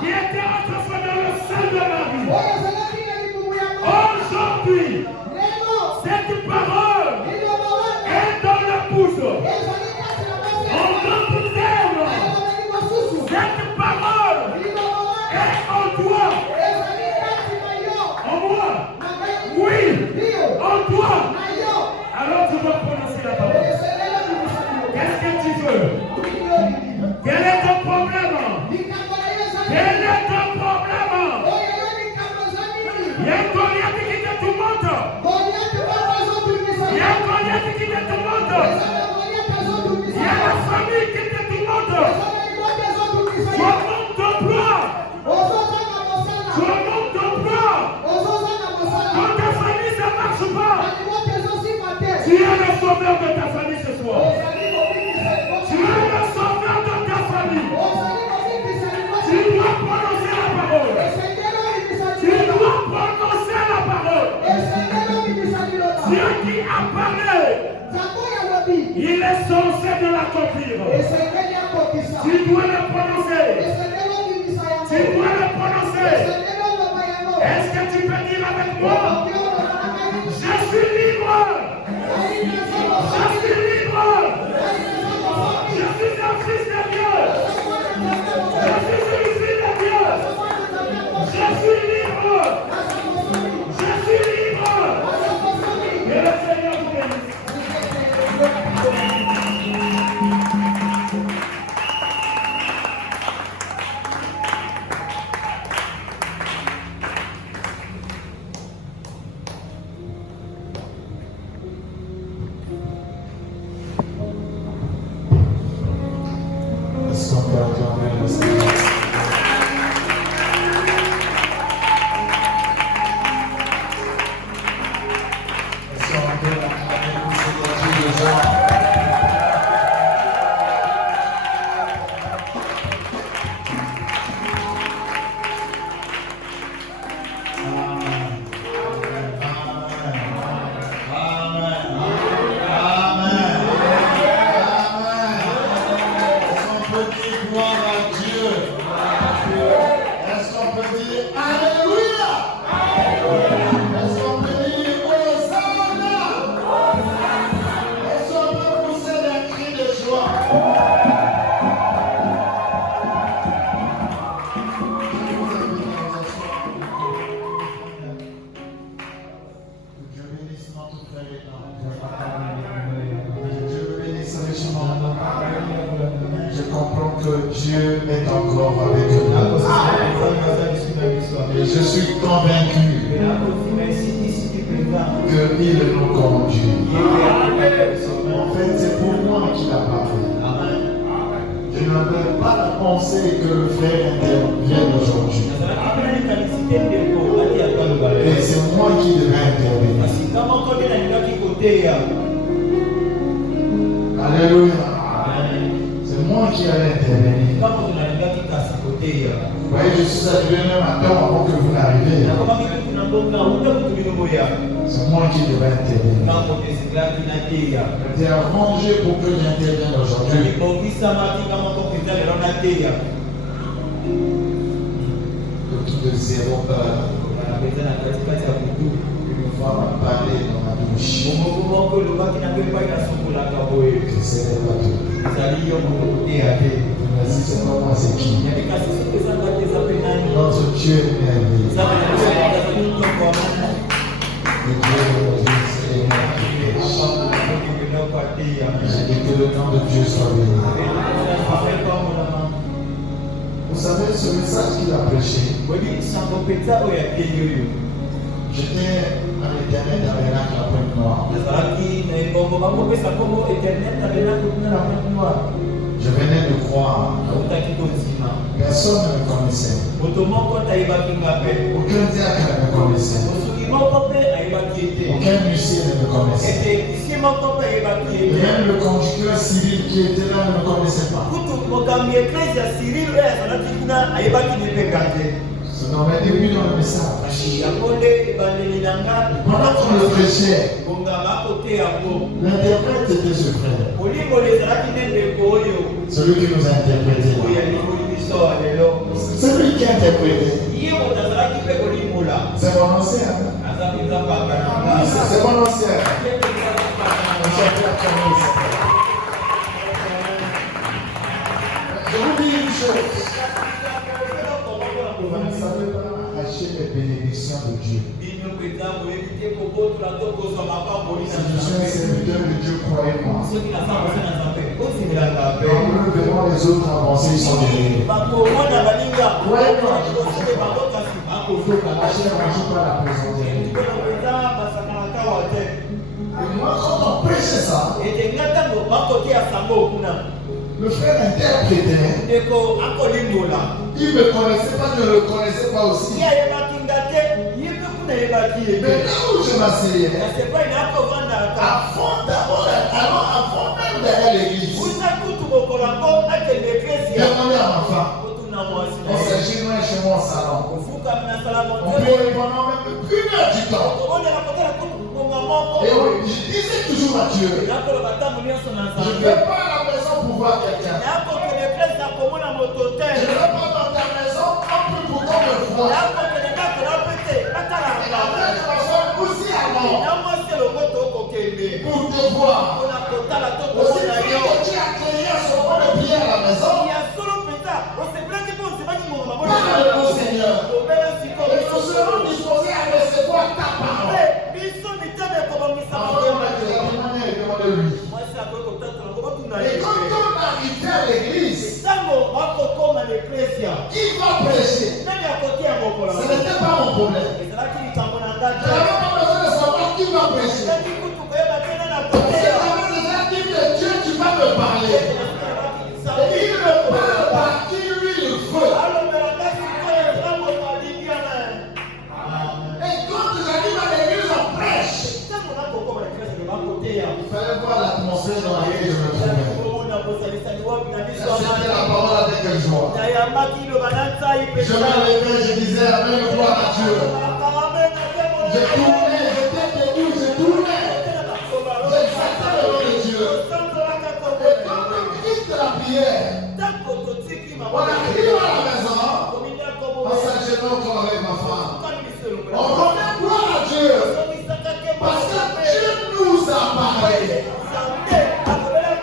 qui était autrefois dans le sein de Marie. Aujourd'hui, cette parole est dans l'épouse. En d'autres termes, cette parole est en toi. En moi. Oui. En toi. Alors tu dois prononcer la parole. Qu'est-ce que tu veux? Quel est ton problème? Quel est ton problème? Il y a un Goliath qui te tourmente. Il y a un Goliath qui te tourmente. Il y a la famille qui te tourmente. sauveur de ta famille ce soir. Tu es le sauveur de ta famille. Tu dois prononcer la parole. Tu dois prononcer la parole. Dieu qui a parlé, il est censé de l'accomplir. Tu dois le prononcer. Tu dois le prononcer. Est-ce que tu peux dire avec moi? Je suis libre. Je suis libre. Je suis un fils de Dieu. Je suis une fille de Dieu. Je suis libre. Je suis libre. Et le Seigneur vous bénisse. Je comprends que Dieu est encore avec nous. Et je suis convaincu qu'il nous conduit. En fait, c'est pour moi qu'il a parlé. Je n'avais pas la pensée que le frère intervienne aujourd'hui. Et c'est moi qui devais intervenir. Alléluia. C'est moi qui allais intervenir. Vous voyez, je suis arrivé même à temps avant que vous n'arriviez. C'est moi qui devais intervenir. J'étais arrangé pour que j'intervienne aujourd'hui. Le tout de 0 heure. Une fois m'a parlé dans ma douche. Je ne sais pas tout. Merci, c'est pas moi, c'est qui? Notre Dieu est merveilleux. Le Dieu de j'ai dit que le nom de Dieu soit béni. Vous savez, ce message qu'il a prêché, j'étais à l'éternel tabernacle à Pointe-Noire. Je venais de croire. Personne ne me connaissait. Aucun diacre ne me connaissait. Aucun huissier ne me connaissait. Et même le conducteur civil qui était là ne me connaissait pas. C'est dans mes débuts dans le message. Pendant qu'on le prêchait, l'interprète était ce frère. Celui qui nous a interprété. Celui qui a interprété. C'est mon ancien. C'est mon ancien. Je vous dis une chose. Vous ne savez pas arracher les bénédictions de Dieu. Si je suis un serviteur de Dieu, croyez-moi. Quand nous verrons les autres avancer, ils sont derrière. Croyez-moi, je ne sais pas. Il faut arracher la magie par la présenter. Et moi, quand on prêchait ça, le frère interprétait. Il ne me connaissait pas, je ne le connaissais pas aussi. Mais là où je m'asseyais, avant même derrière l'église, demandez à ma femme. On s'est chez moi chez mon salon. On peut pendant même une heure du temps. Et je disais toujours à Dieu, je ne vais pas à la maison pour voir quelqu'un. Je ne vais pas dans ta maison non plus pour qu'on me voie. Et après je vais faire aussi alors pour te voir. Aussi que tu as créé un moment de prière à la maison. Par le Seigneur. Et nous serons disposés à recevoir ta parole. Et quand on arrive à l'église, qui va prêcher? Ce n'était pas mon problème. Je n'avais pas besoin de savoir qui va prêcher. J'avais déjà dit que Dieu, tu vas me parler. Et il me parle par qui lui il veut. Et quand j'arrive à l'église, on prêche. Il fallait voir l'atmosphère dans laquelle je me trouvais. C'était la parole avec joie. Je me levais, je disais Amen, gloire à Dieu. Je tournais, j'étais debout, je tournais. J'exaltais le nom de Dieu. Et quand on quitte la prière, on arrive à la maison, on s'agenouille encore avec ma femme. On remet gloire à Dieu. Parce que Dieu nous a parlé.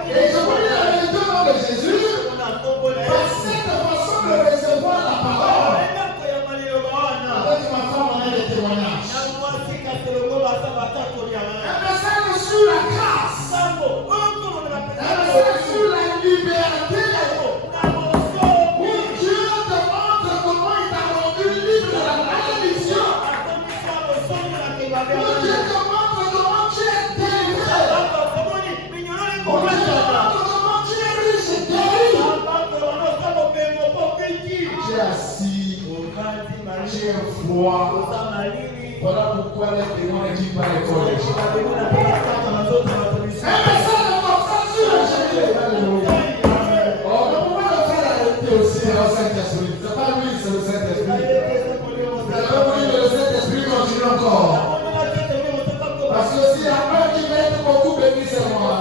Et je vous dis la vérité au nom de Jésus, par cette façon de recevoir la parole, avec ma femme, on a des témoignages. Un message sur la grâce, un message sur la liberté, où Dieu te montre comment il t'a rendu libre de la malédiction, où Dieu te montre comment tu es délivré. J'ai assis, j'ai froid. Voilà pourquoi les démons ne quittent pas les collèges. Un message comme ça sur le chemin. Oh, mais pourquoi le faire arrêter aussi au Saint-Esprit? C'est pas lui, c'est le Saint-Esprit. C'est pas lui, mais le Saint-Esprit continue encore. Parce que s'il y a un qui va être beaucoup béni, c'est moi.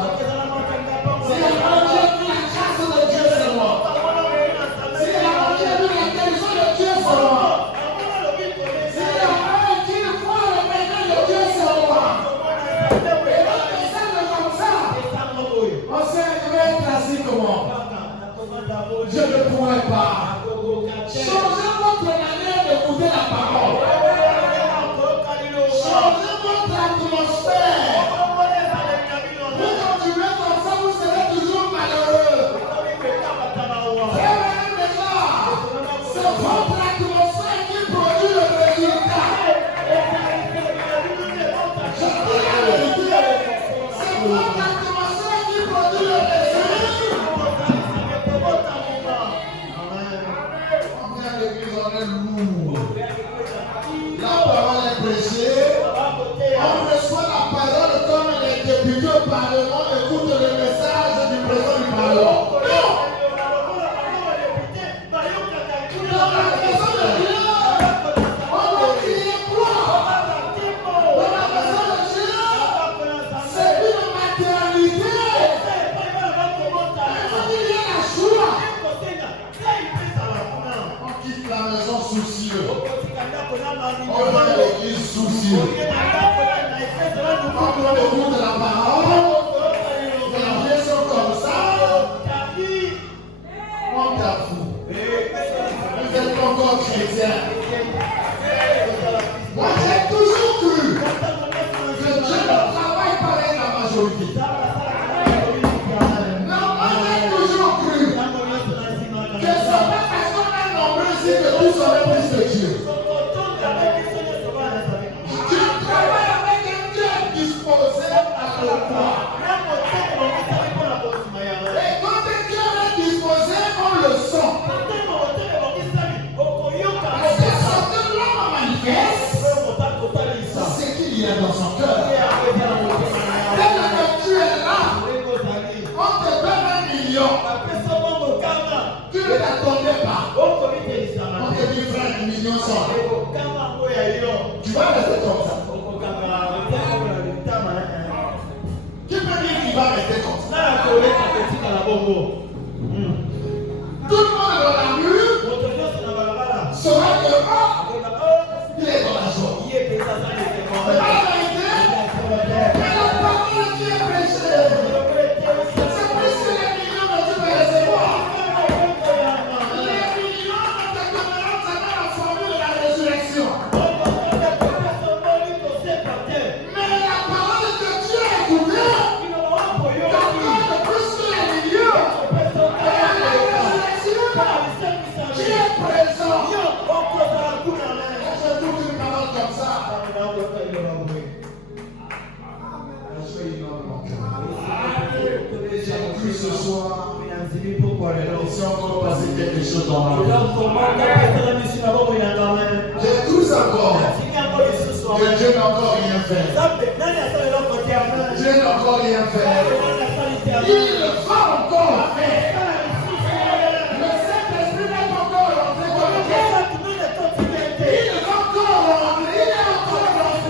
S'il y a un qui a vu la grâce de Dieu, c'est moi. S'il y a un qui a vu la guérison de Dieu, c'est moi. S'il y a un qui voit le bénin de Dieu, c'est moi. Et donc, il semble comme ça. On sait que je vais être assis comment? Je ne pourrais pas. Changez votre manière d'écouter la parole. Changez votre atmosphère. Vous continuez comme ça, vous serez toujours malheureux. C'est votre atmosphère qui produit le résultat. Je dis la vérité. C'est votre atmosphère qui produit le résultat. On vient à l'église, on est lourd. La parole est prêchée. On reçoit la parole comme les députés au Parlement écoutent le message du président du Parlement. Non! Dans la maison de Dieu, on va crier quoi? Dans la maison de Dieu, c'est une maternité. Il y a la joie. On quitte la maison soucieux. On va à l'église soucieux. Quand on écoute la parole, les gens sont comme ça. On t'avoue. Vous êtes encore chrétien. Moi j'ai toujours cru que Dieu ne travaille pas avec la majorité. Non, moi j'ai toujours cru que ce n'est pas parce qu'on est nombreux ici que tout serait plus de Dieu. millions. Tu ne t'attendais pas. On te dit frère, les millions sont là. Tu vas rester comme ça. Tu peux dire qu'il va rester comme ça. Tout le monde dans la rue saura que il est dans la joie. C'est pas la vérité. Mais la parole qui est prêchée, c'est plus que les millions que tu peux recevoir. Les millions de tes camarades, ça va la formule de la résurrection. Mais la parole que tu as écoutée, t'accorde plus que les millions. Et la résurrection, qui est présent. Je trouve une parole comme ça. Plus ce soir, et si encore passer quelque chose dans ma vie. J'ai cru savoir que Dieu n'a encore rien fait. Dieu n'a encore rien fait. Il le fera encore faire. Le Saint-Esprit n'est pas encore rentré dans le cœur. Il va encore rentrer. Il est encore rentré.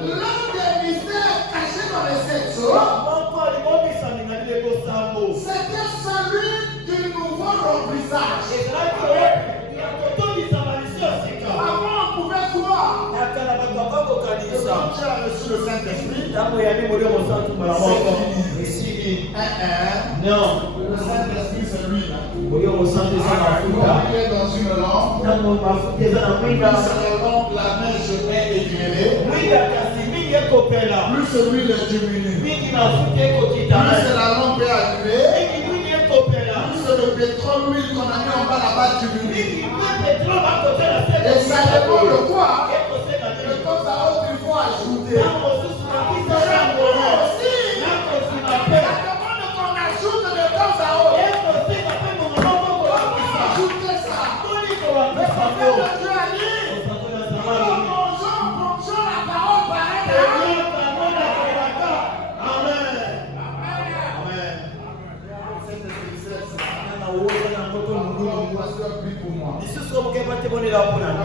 L'un des mystères cachés dans les sept c'était celui du nouveau remplissage. Avant, on pouvait croire que quand tu as reçu le Saint-Esprit, c'est fini. Non, le Saint-Esprit, c'est lui. Il est dans une lampe. C'est la lampe, la neige est éclairée. Plus celui est diminue. Plus la lampe est allumée. Plus le pétrole, l'huile qu'on a mis en bas là-bas diminue. Et ça dépend de quoi. De temps à autre, il faut ajouter. Ça demande qu'on ajoute de temps à autre. Ajoutez ça. Le prophète de Dieu a dit, bonjour, la parole paraît. La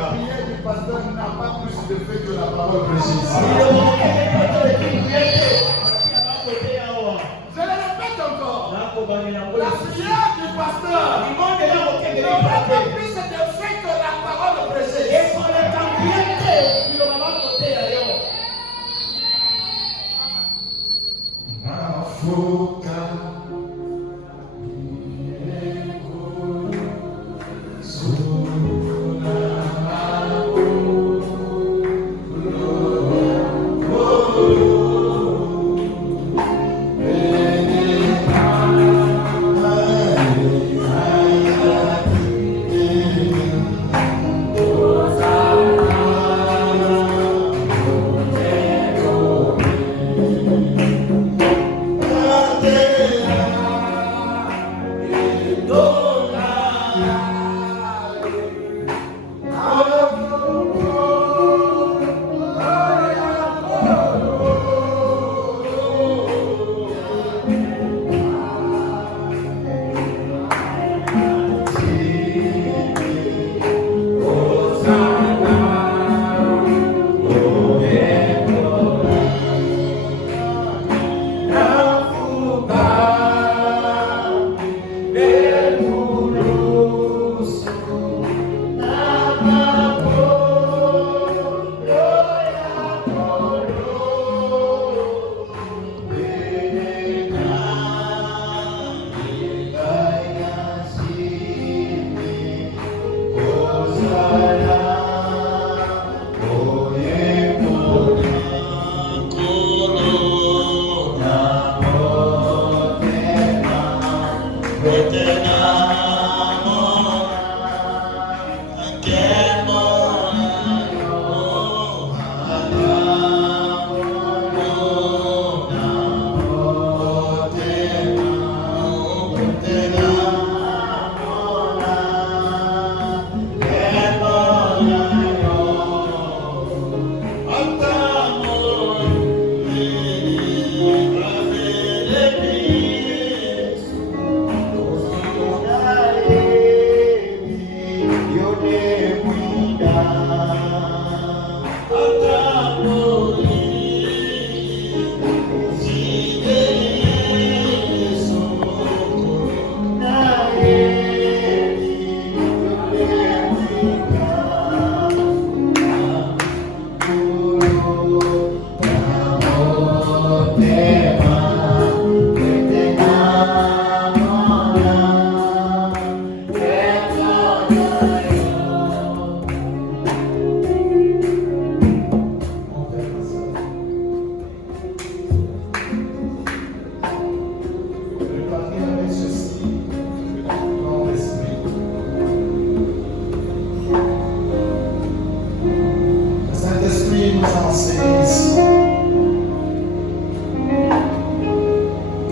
prière du pasteur n'a pas plus d'effet que la parole prêchée. Je le répète encore. La prière du pasteur n'a pas plus d'effet que la parole prêchée. Yeah.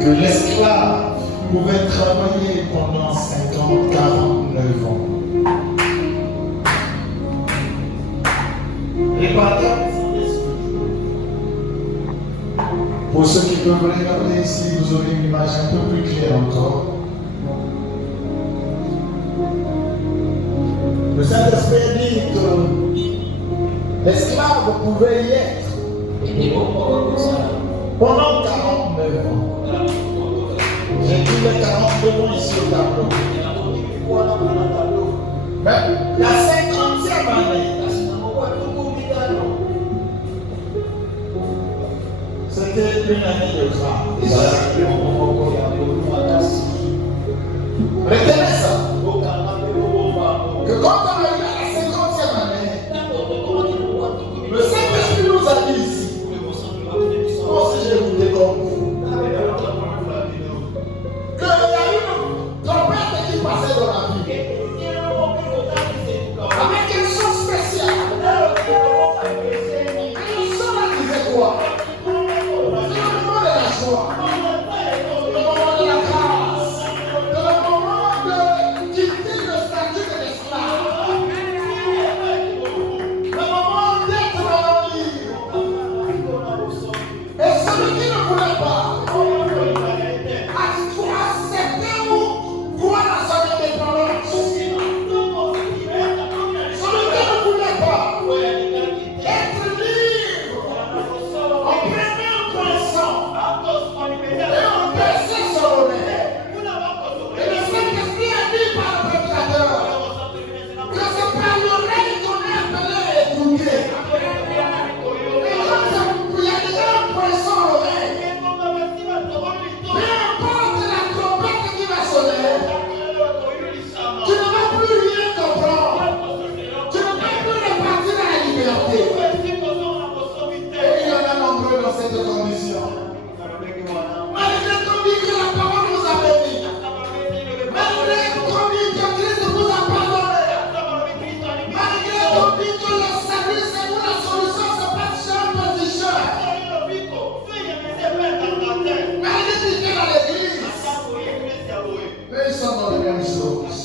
que l'esclave pouvait travailler pendant 50, 49 ans. Et pour ceux qui peuvent regarder ici, vous aurez une image un peu plus claire encore. Le Saint-Esprit dit que l'esclave pouvait y être pendant 49 ans. J'ai dit les 42 ans ici au tableau. Mais la 50e année, c'était une année de grâce. Retenez ça. Que quand on a eu la 50e année, le Saint-Esprit nous a dit ici, moi aussi j'ai écouté comme vous, qu'il y a une trompette qui passait dans la vie, avec une chose spéciale. Un son là disait quoi? C'est le moment de la joie, le moment de la grâce, le moment de quitter le statut de l'esclave, le moment d'être libre. Et celui qui ne voulait pas accepter ou croire à son indépendance, celui qui ne voulait pas être libre, on prenait un poisson et on baissait son nez. Et le Saint-Esprit a dit par le prédicateur que c'est par l'oreille qu'on est appelé à écouter. Et quand il y a déjà un poisson à l'oreille, peu importe la trompette qui va sonner, tu ne vas plus rien comprendre. Tu ne vas plus repartir dans la liberté. Et il y en a nombreux dans cette condition. Malgré qu'on dit que la parole vous a béni, malgré qu'on dit que Christ vous a pardonné, malgré qu'on dit que le salut c'est vous la solution, c'est pas de un petit chemin. Malgré qu'ils viennent à l'église, mais ils sont dans les mêmes choses.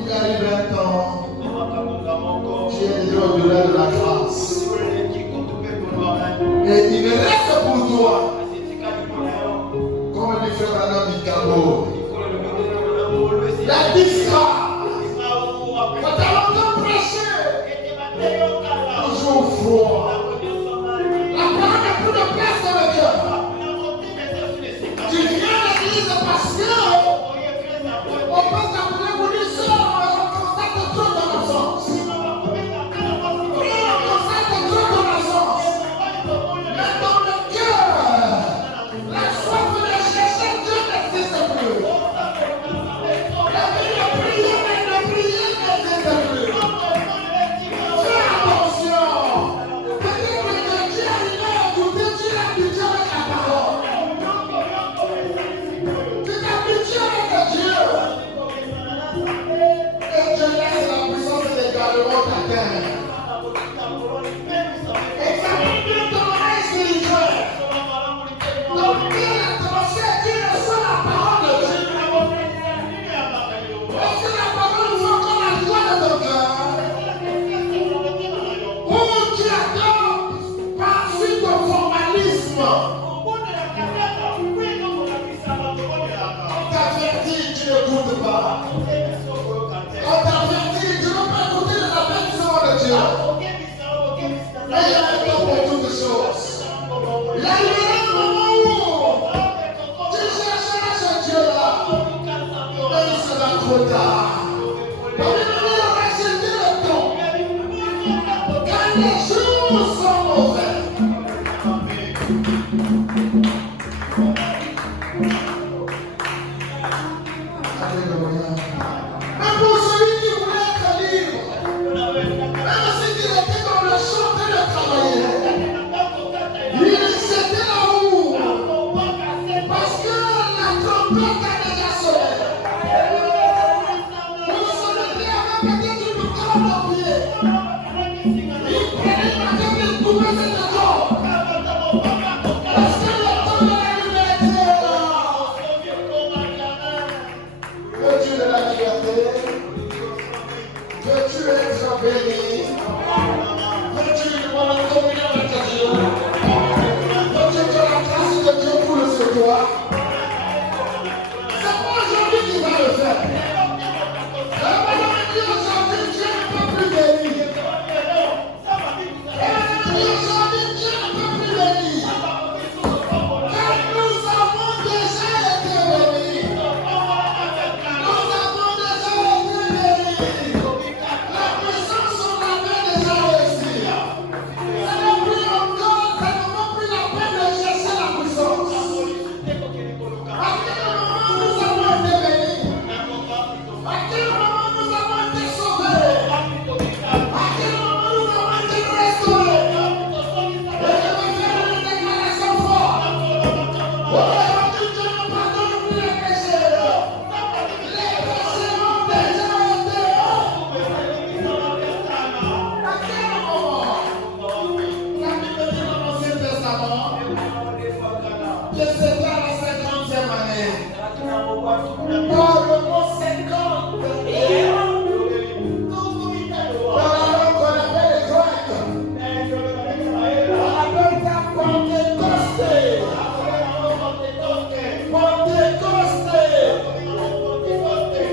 Il arrive un temps qui est déjà au-delà de la grâce. Et il reste pour toi, comme le fait Madame Mikamo, la disgrâce. Quand tu as longtemps prêché, toujours froid. La parole n'a plus de place dans le cœur. Tu viens à l'église parce que on peut t'appeler pour dire ça, on constate trop ton absence. On constate trop ton absence. Mais dans le cœur, la soif de chercher Dieu n'existe plus. La vie de prier n'existe plus. Fais attention. Peut-être que Dieu arrive à écouter, tu l'habitues avec la parole. Tu t'habitues avec Dieu. Et Dieu laisse la puissance et l'égarement t'atteindre. Examine bien ton oreille spirituelle. Donc, bien l'atmosphère, tu reçois la parole de Dieu. Est-ce que la parole nous encore la joie de ton cœur? Ou tu adoptes par suite au formalisme? On t'avertit, tu n'écoutes pas. On t'avertit, tu ne peux pas écouter les avertissements de Dieu. Mais il y a un temps pour toutes choses. Il y a un moment où tu chercheras ce Dieu-là, mais il sera trop tard. On va accepter le temps. Quand les jours sont mauvais, alléluia. Mais pour celui qui voulait être libre, même s'il était dans le champ de travailler, il s'était là-haut. Parce que la trompette a déjà sonné. Vous sonnez avec peut-être une corde au pied. Il prenait la tête et il coupait cette corde. Parce que le temps voir. C'est pas aujourd'hui qu'il va le faire. La parole dit aujourd'hui, Dieu ne peut plus bénir. La parole dit aujourd'hui, Dieu ne peut plus bénir. Car nous avons déjà été bénis. Nous avons déjà été bénis. La puissance sur la main déjà réussi. Ça n'est plus encore, ça ne vaut plus la peine de chercher la puissance. À quel moment nous avons été bénis? À quel moment nous avons été sauvés? À quel moment nous avons été restaurés? Et je vais faire une déclaration forte. Aujourd'hui, Dieu ne pardonne plus les péchés. Les péchés ont déjà été. À quel moment? La Bible dit dans l'Ancien Testament que c'était à la 50e année. Par le mot 50, qu'on appelle les Grecs, on appelle ça Pentecosté. Pentecosté.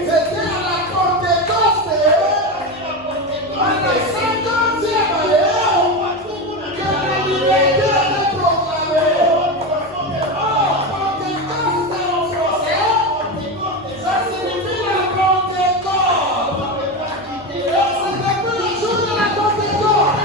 C'était à la Pentecosté, à la 50e année, que la liberté était proclamée. Oh, Pentecosté en français, ça signifie la Pentecôte. Et c'est depuis le jour de la Pentecôte.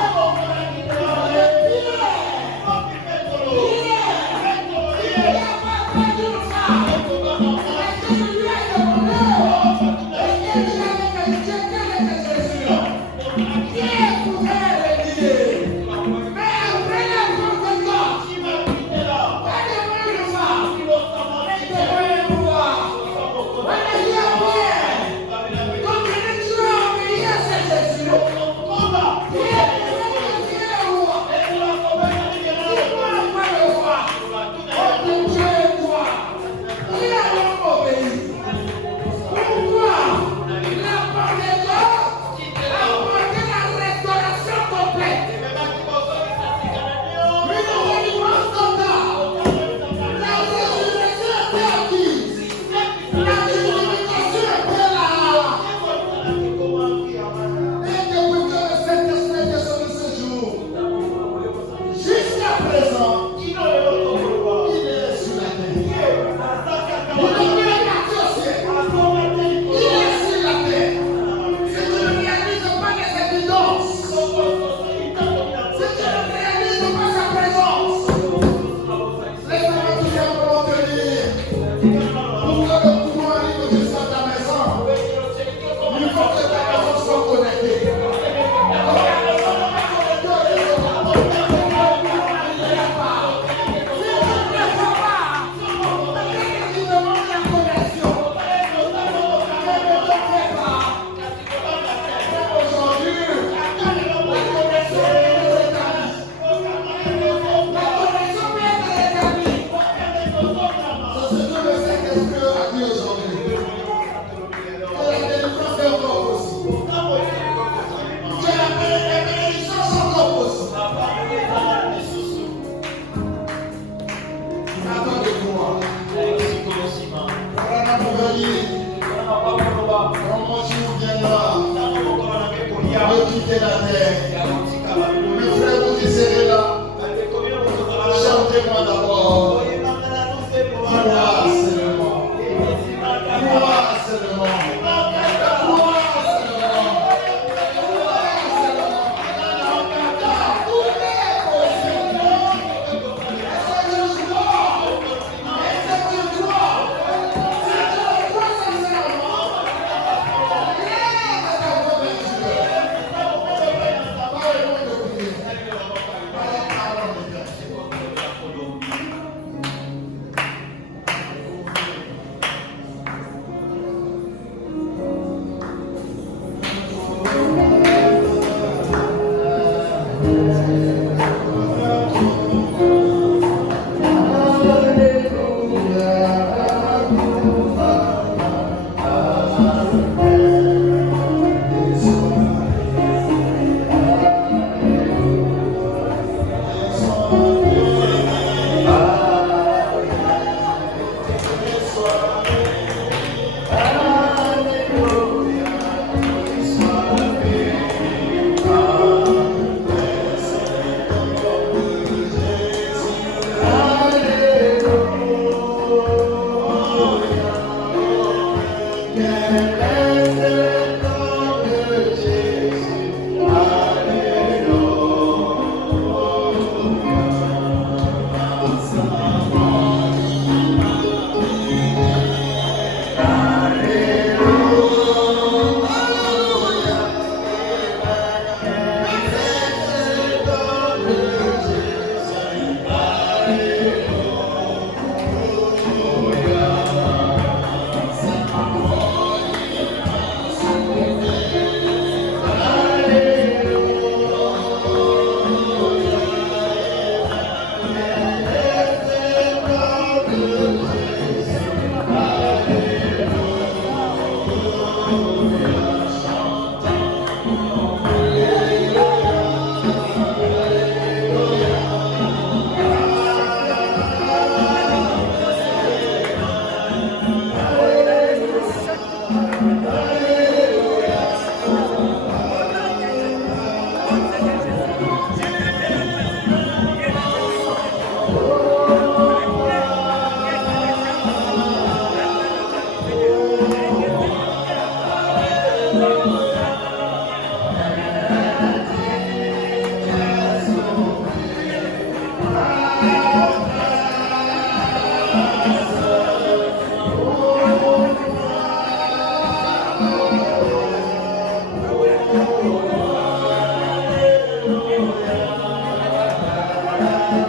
Quitter la terre. Le frère, vous qui serez là, chantez-moi d'abord. Gloire seulement. Gloire seulement. Gloire seulement. Tout est possible. Est-ce que tu crois? Est-ce que tu crois? Si tu le crois sincèrement, lève ta voix vers Dieu. Alléluia.